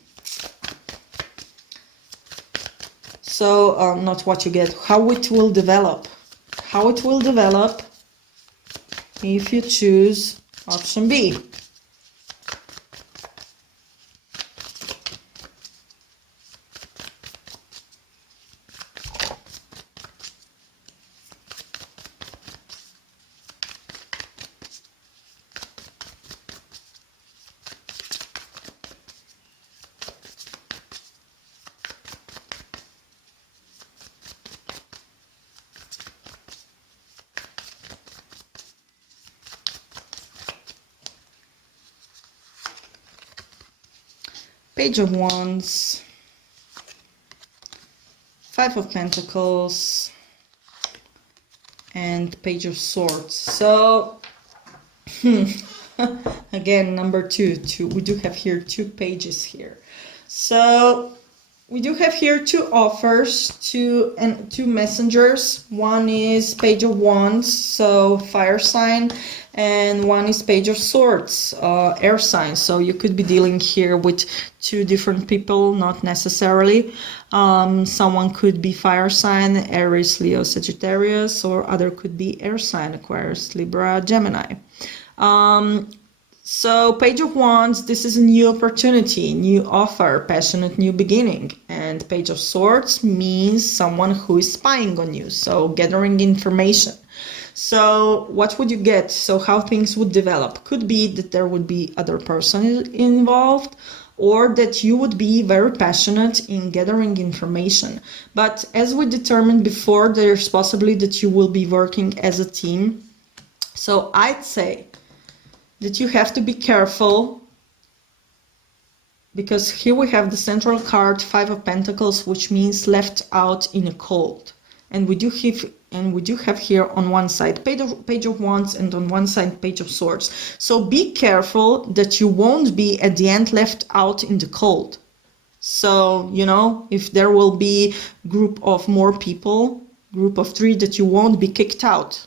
So not what you get, how it will develop. How it will develop if you choose option B. Page of Wands, Five of Pentacles, and Page of Swords. So again, number two, we do have here two pages here. So we do have here two offers, two messengers. One is Page of Wands, so fire sign, and one is Page of Swords, air sign. So you could be dealing here with two different people, not necessarily. Someone could be fire sign, Aries, Leo, Sagittarius, or other could be air sign, Aquarius, Libra, Gemini. So Page of Wands, this is a new opportunity, new offer, passionate new beginning. And Page of Swords means someone who is spying on you, so gathering information. So what would you get? So how things would develop? Could be that there would be other person involved, or that you would be very passionate in gathering information. But as we determined before, there's possibly that you will be working as a team. So I'd say that you have to be careful because here we have the central card, Five of Pentacles, which means left out in a cold. And we do have here on one side Page of Wands, and on one side Page of Swords. So be careful that you won't be at the end left out in the cold. So, you know, if there will be group of more people, group of 3, that you won't be kicked out.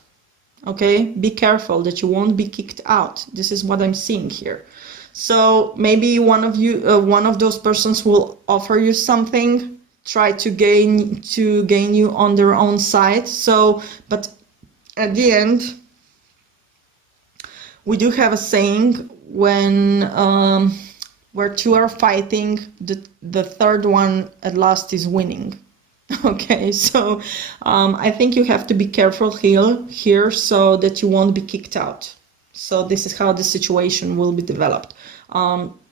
Okay, be careful that you won't be kicked out. This is what I'm seeing here. So maybe one of those persons will offer you something, try to gain you on their own side. So, but at the end, we do have a saying, when where 2 are fighting, the third one at last is winning. Okay, so I think you have to be careful here so that you won't be kicked out. So this is how the situation will be developed.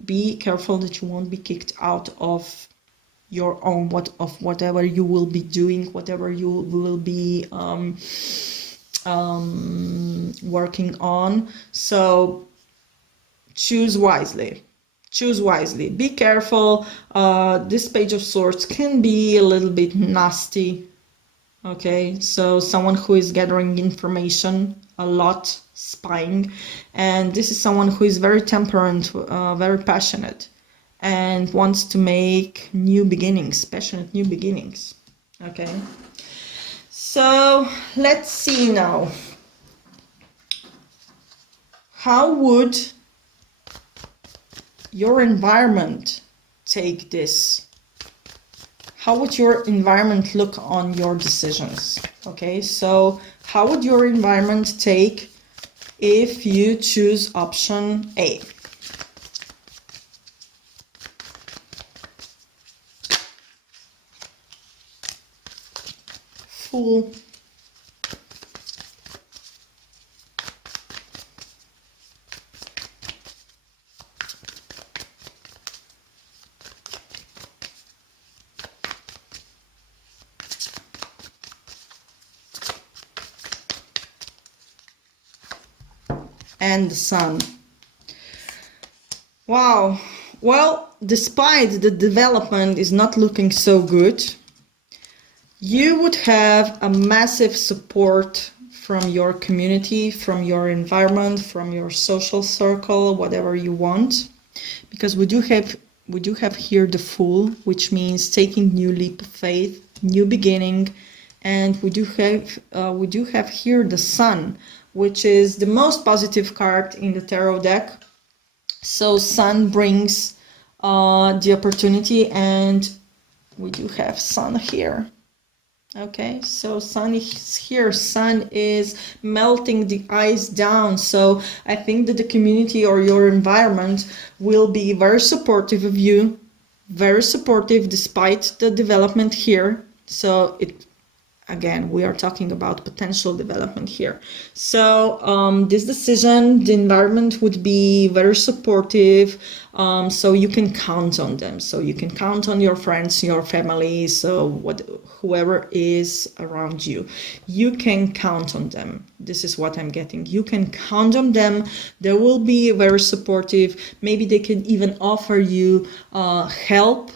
Be careful that you won't be kicked out of your own, whatever you will be doing, whatever you will be working on. So choose wisely. Choose wisely. Be careful. This Page of Swords can be a little bit nasty. Okay, so someone who is gathering information a lot, spying, and this is someone who is very temperament, very passionate, and wants to make new beginnings, passionate new beginnings. Okay, so let's see now. How would your environment take this? How would your environment look on your decisions? Okay, so how would your environment take if you choose option A? Fool. And the Sun. Wow. Well, despite the development is not looking so good, you would have a massive support from your community, from your environment, from your social circle, whatever you want, because we do have here the Fool, which means taking new leap of faith, new beginning, and we do have here the Sun, which is the most positive card in the tarot deck. So Sun brings the opportunity, and we do have Sun here. Okay, so Sun is here. Sun is melting the ice down. So I think that the community or your environment will be very supportive of you, very supportive despite the development here. So again, we are talking about potential development here. So this decision, the environment would be very supportive. So you can count on them. So you can count on your friends, your family, so whoever is around you. You can count on them. This is what I'm getting. You can count on them. They will be very supportive. Maybe they can even offer you help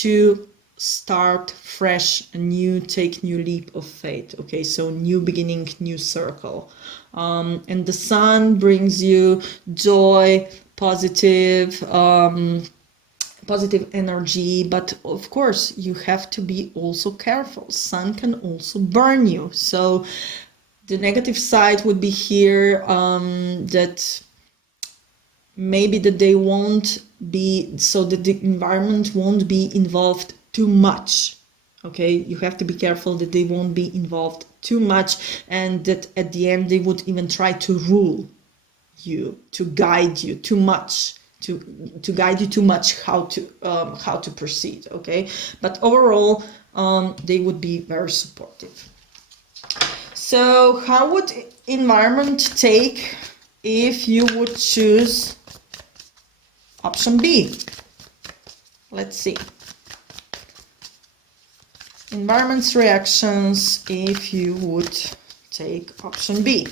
to start fresh, take new leap of faith. Okay, so new beginning, new circle. And the Sun brings you joy, positive energy, but of course you have to be also careful. Sun can also burn you. So the negative side would be here, that maybe that they won't be, so that the environment won't be involved too much. Okay, you have to be careful that they won't be involved too much, and that at the end they would even try to rule you, to guide you too much, to guide you too much how to proceed. Okay, but overall they would be very supportive. So how would environment take if you would choose option B? Let's see. Environment's reactions if you would take option B.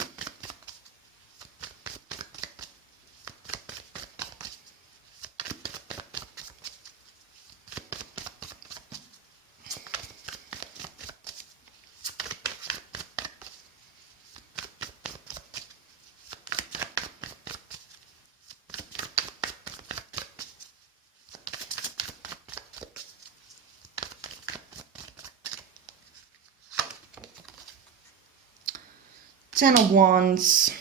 Ten of Wands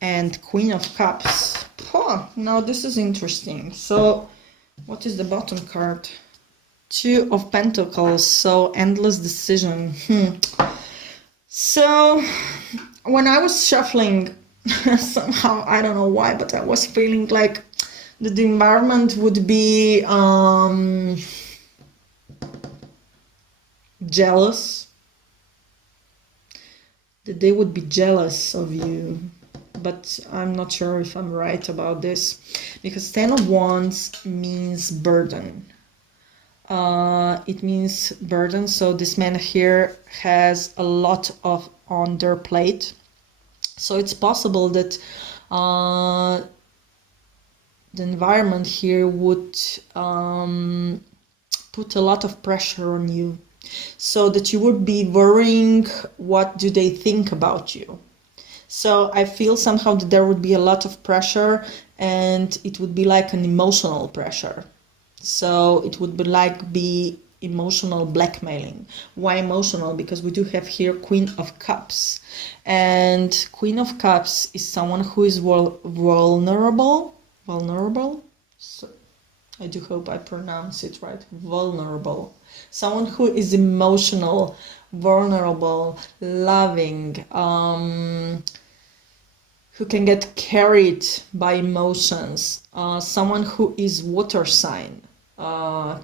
and Queen of Cups. Oh, now this is interesting. So what is the bottom card? Two of Pentacles. So endless decision. So when I was shuffling, somehow, I don't know why, but I was feeling like that the environment would be jealous, that they would be jealous of you. But I'm not sure if I'm right about this, because Ten of Wands means burden. It means burden. So this man here has a lot of on their plate. So it's possible that the environment here would put a lot of pressure on you, so that you would be worrying what do they think about you. So I feel somehow that there would be a lot of pressure, and it would be like an emotional pressure. So it would be emotional blackmailing. Why emotional? Because we do have here Queen of Cups, and Queen of Cups is someone who is vulnerable. So I do hope I pronounce it right. Vulnerable. Someone who is emotional, vulnerable, loving, who can get carried by emotions. Someone who is water sign.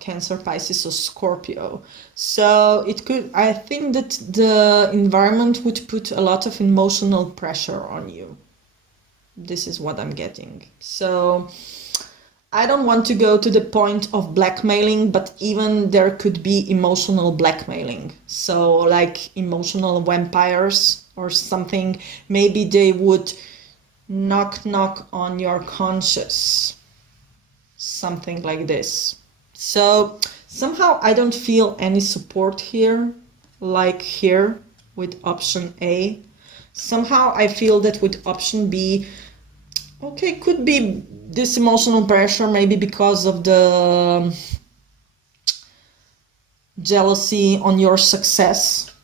Cancer, Pisces, or Scorpio. So it could, I think that the environment would put a lot of emotional pressure on you. This is what I'm getting. So I don't want to go to the point of blackmailing, but even there could be emotional blackmailing. So like emotional vampires or something. Maybe they would knock on your conscience. Something like this. So somehow I don't feel any support here, like here with option A. Somehow I feel that with option B, okay, could be this emotional pressure, maybe because of the jealousy on your success,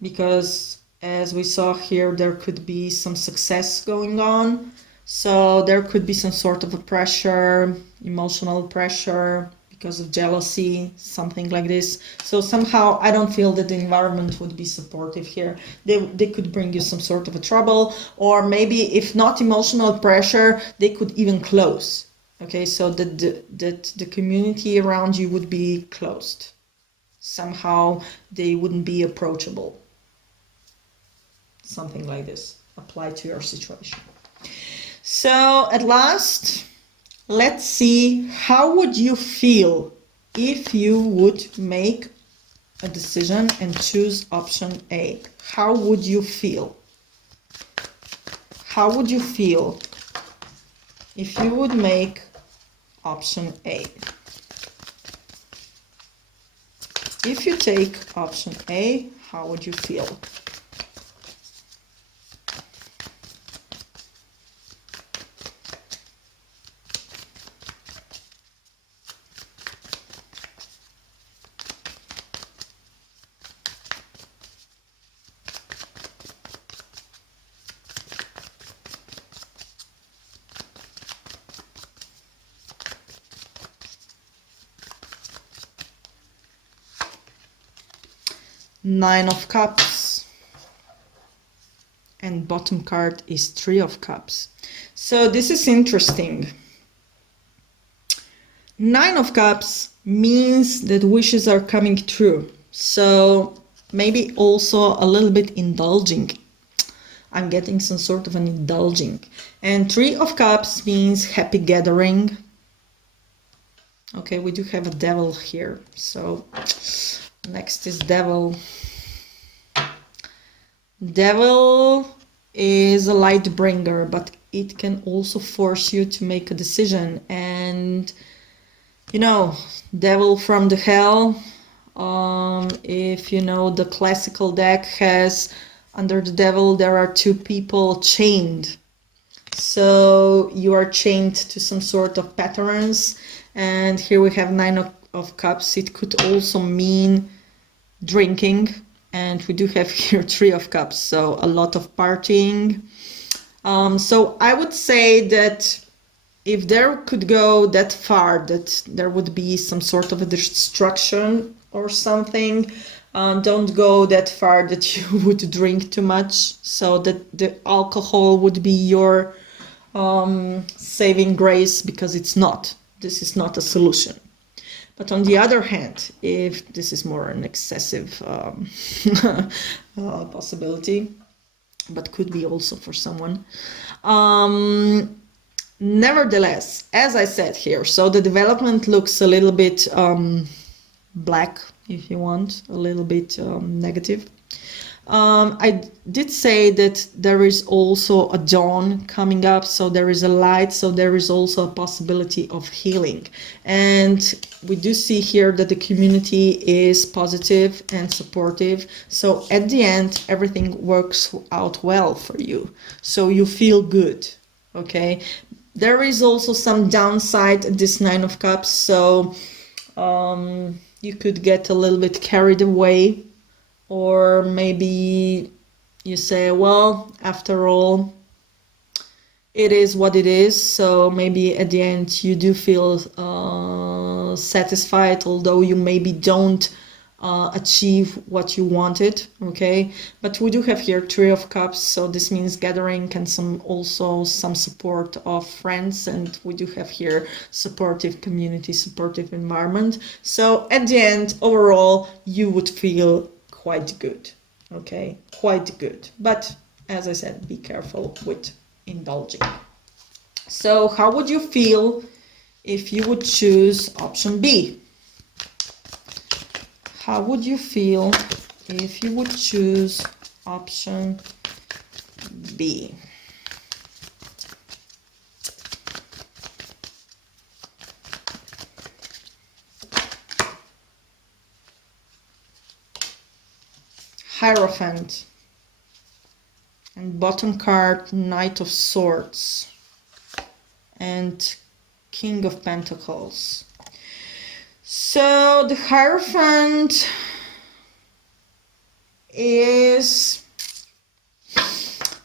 because as we saw here, there could be some success going on. So there could be some sort of a pressure, emotional pressure, because of jealousy, something like this. So somehow I don't feel that the environment would be supportive here. They could bring you some sort of a trouble, or maybe if not emotional pressure, they could even close. Okay, so that the community around you would be closed. Somehow they wouldn't be approachable. Something like this apply to your situation. So at last, let's see, how would you feel if you would make a decision and choose option A? How would you feel? How would you feel if you would make option A? If you take option A, how would you feel? Nine of Cups, and bottom card is Three of Cups. So this is interesting. Nine of Cups means that wishes are coming true. So maybe also a little bit indulging. I'm getting some sort of an indulging. And Three of Cups means happy gathering. Okay, we do have a devil here. So next is devil. Devil is a light bringer, but it can also force you to make a decision. And you know, devil from the hell, if you know the classical deck has under the devil there are two people chained. So you are chained to some sort of patterns, and here we have Nine of Cups. It could also mean drinking. And we do have here Three of Cups, so a lot of partying. So I would say that if there could go that far, that there would be some sort of a destruction or something, don't go that far that you would drink too much, so that the alcohol would be your saving grace, because it's not. This is not a solution. But on the other hand, if this is more an excessive possibility, but could be also for someone. Nevertheless, as I said here, so the development looks a little bit black, if you want, a little bit negative. I did say that there is also a dawn coming up, so there is a light, so there is also a possibility of healing. And we do see here that the community is positive and supportive, so at the end everything works out well for you, so you feel good. Okay, there is also some downside at this Nine of Cups, so you could get a little bit carried away. Or maybe you say, well, after all, it is what it is. So maybe at the end you do feel satisfied, although you maybe don't achieve what you wanted. Okay, but we do have here Three of Cups, so this means gathering and also some support of friends, and we do have here supportive community, supportive environment. So at the end, overall, you would feel quite good. Okay, quite good. But as I said, be careful with indulging. So how would you feel if you would choose option B? How would you feel if you would choose option B? Hierophant, and bottom card Knight of Swords and King of Pentacles. So the Hierophant is,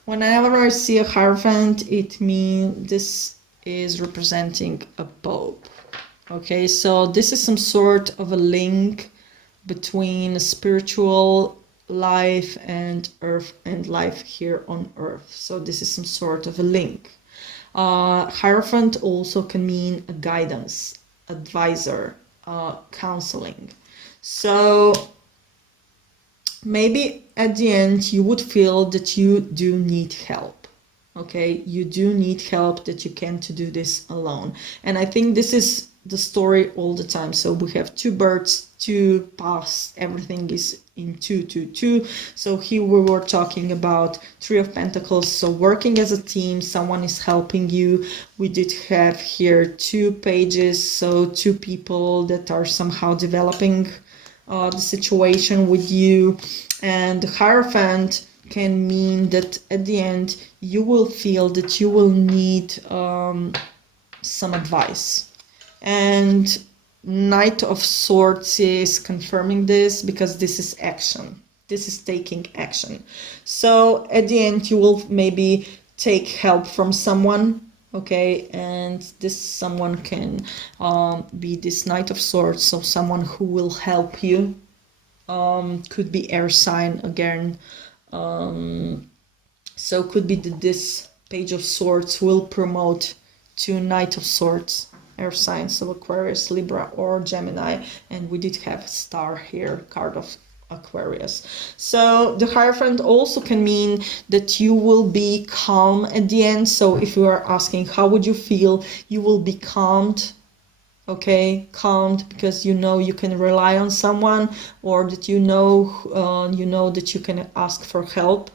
whenever I see a Hierophant, it means this is representing a Pope. Okay, so this is some sort of a link between a spiritual life and earth and life here on earth. So this is some sort of a link. Hierophant also can mean a guidance, advisor, counseling. So maybe at the end you would feel that you do need help. Okay, you do need help, that you can't do this alone. And I think this is the story all the time. So we have two birds, two paths, everything is in 2-2-2. So here we were talking about Three of Pentacles, so working as a team, someone is helping you. We did have here two pages, so two people that are somehow developing the situation with you. And the Hierophant can mean that at the end you will feel that you will need some advice. And Knight of Swords is confirming this, because this is action. This is taking action. So at the end you will maybe take help from someone, okay? And this someone can be this Knight of Swords, so someone who will help you. Could be air sign again. So could be that this Page of Swords will promote to Knight of Swords, air signs of Aquarius, Libra, or Gemini. And we did have a star here, card of Aquarius. So the Hierophant also can mean that you will be calm at the end. So if you are asking how would you feel, you will be calmed. Okay, calmed, because you know you can rely on someone, or that you know that you can ask for help,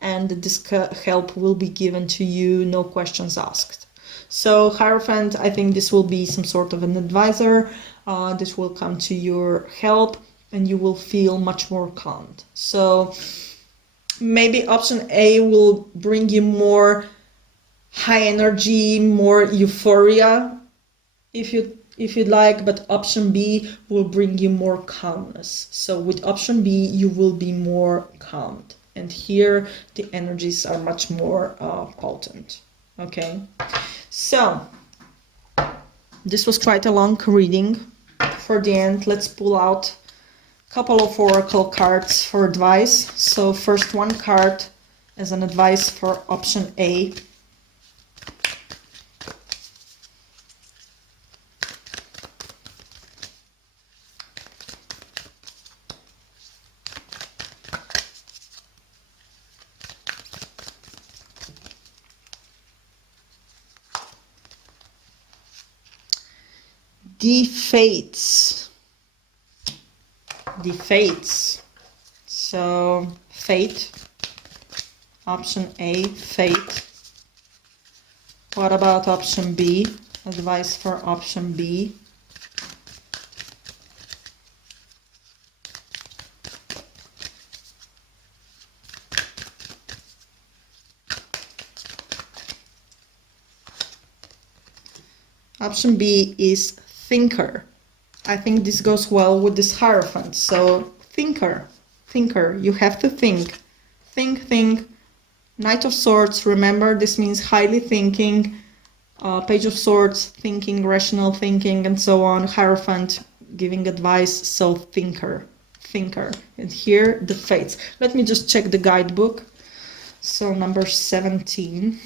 and that this help will be given to you, no questions asked. So Hierophant, I think this will be some sort of an advisor. This will come to your help, and you will feel much more calmed. So maybe option A will bring you more high energy, more euphoria, if if you'd like, but option B will bring you more calmness. So with option B, you will be more calmed. And here the energies are much more potent. Okay, so this was quite a long reading. For the end, let's pull out a couple of oracle cards for advice. So first one card as an advice for option A. The Fates. The Fates. So fate. Option A, fate. What about option B? Advice for option B. Option B is thinker. I think this goes well with this Hierophant. So thinker, you have to think. Think. Knight of Swords, remember this means highly thinking. Page of Swords, thinking, rational thinking, and so on. Hierophant, giving advice, so thinker. And here the Fates. Let me just check the guidebook. So number 17.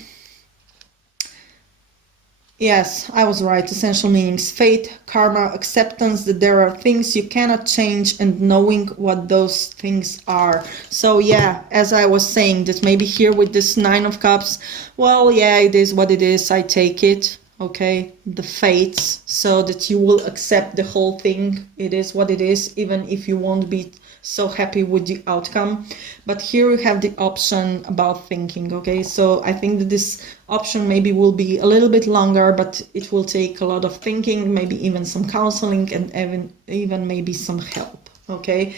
Yes, I was right. Essential meanings: fate, karma, acceptance that there are things you cannot change, and knowing what those things are. So yeah, as I was saying, that maybe here with this Nine of Cups, well, yeah, it is what it is. I take it. Okay, the fates, so that you will accept the whole thing. It is what it is, even if you won't be so happy with the outcome. But here we have the option about thinking. Okay, so I think that this option maybe will be a little bit longer, but it will take a lot of thinking, maybe even some counseling, and even maybe some help. Okay,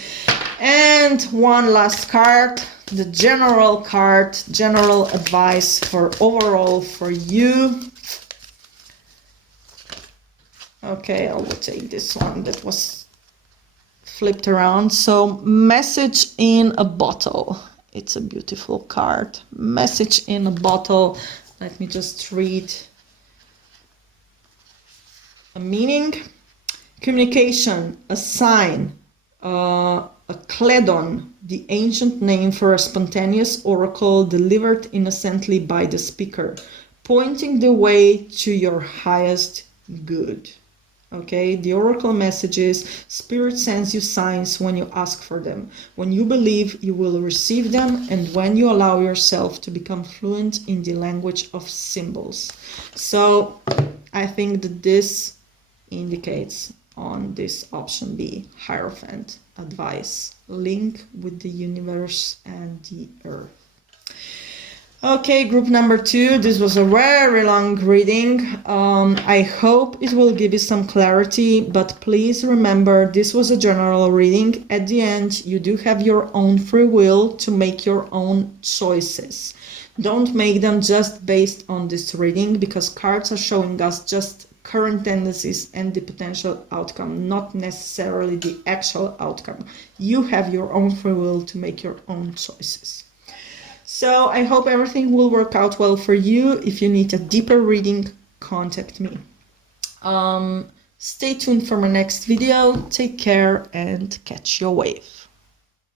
and one last card, the general card, general advice for overall for you. Okay, I will take this one that was flipped around. So message in a bottle. It's a beautiful card. Message in a bottle. Let me just read a meaning. Communication, a sign, a kledon, the ancient name for a spontaneous oracle delivered innocently by the speaker, pointing the way to your highest good. Okay, the oracle messages, spirit sends you signs when you ask for them. When you believe, you will receive them, and when you allow yourself to become fluent in the language of symbols. So I think that this indicates on this option B, Hierophant, advice, link with the universe and the earth. Okay, group number 2, this was a very long reading. I hope it will give you some clarity, but please remember this was a general reading. At the end, you do have your own free will to make your own choices. Don't make them just based on this reading, because cards are showing us just current tendencies and the potential outcome, not necessarily the actual outcome. You have your own free will to make your own choices. So I hope everything will work out well for you. If you need a deeper reading, contact me. Stay tuned for my next video. Take care and catch your wave.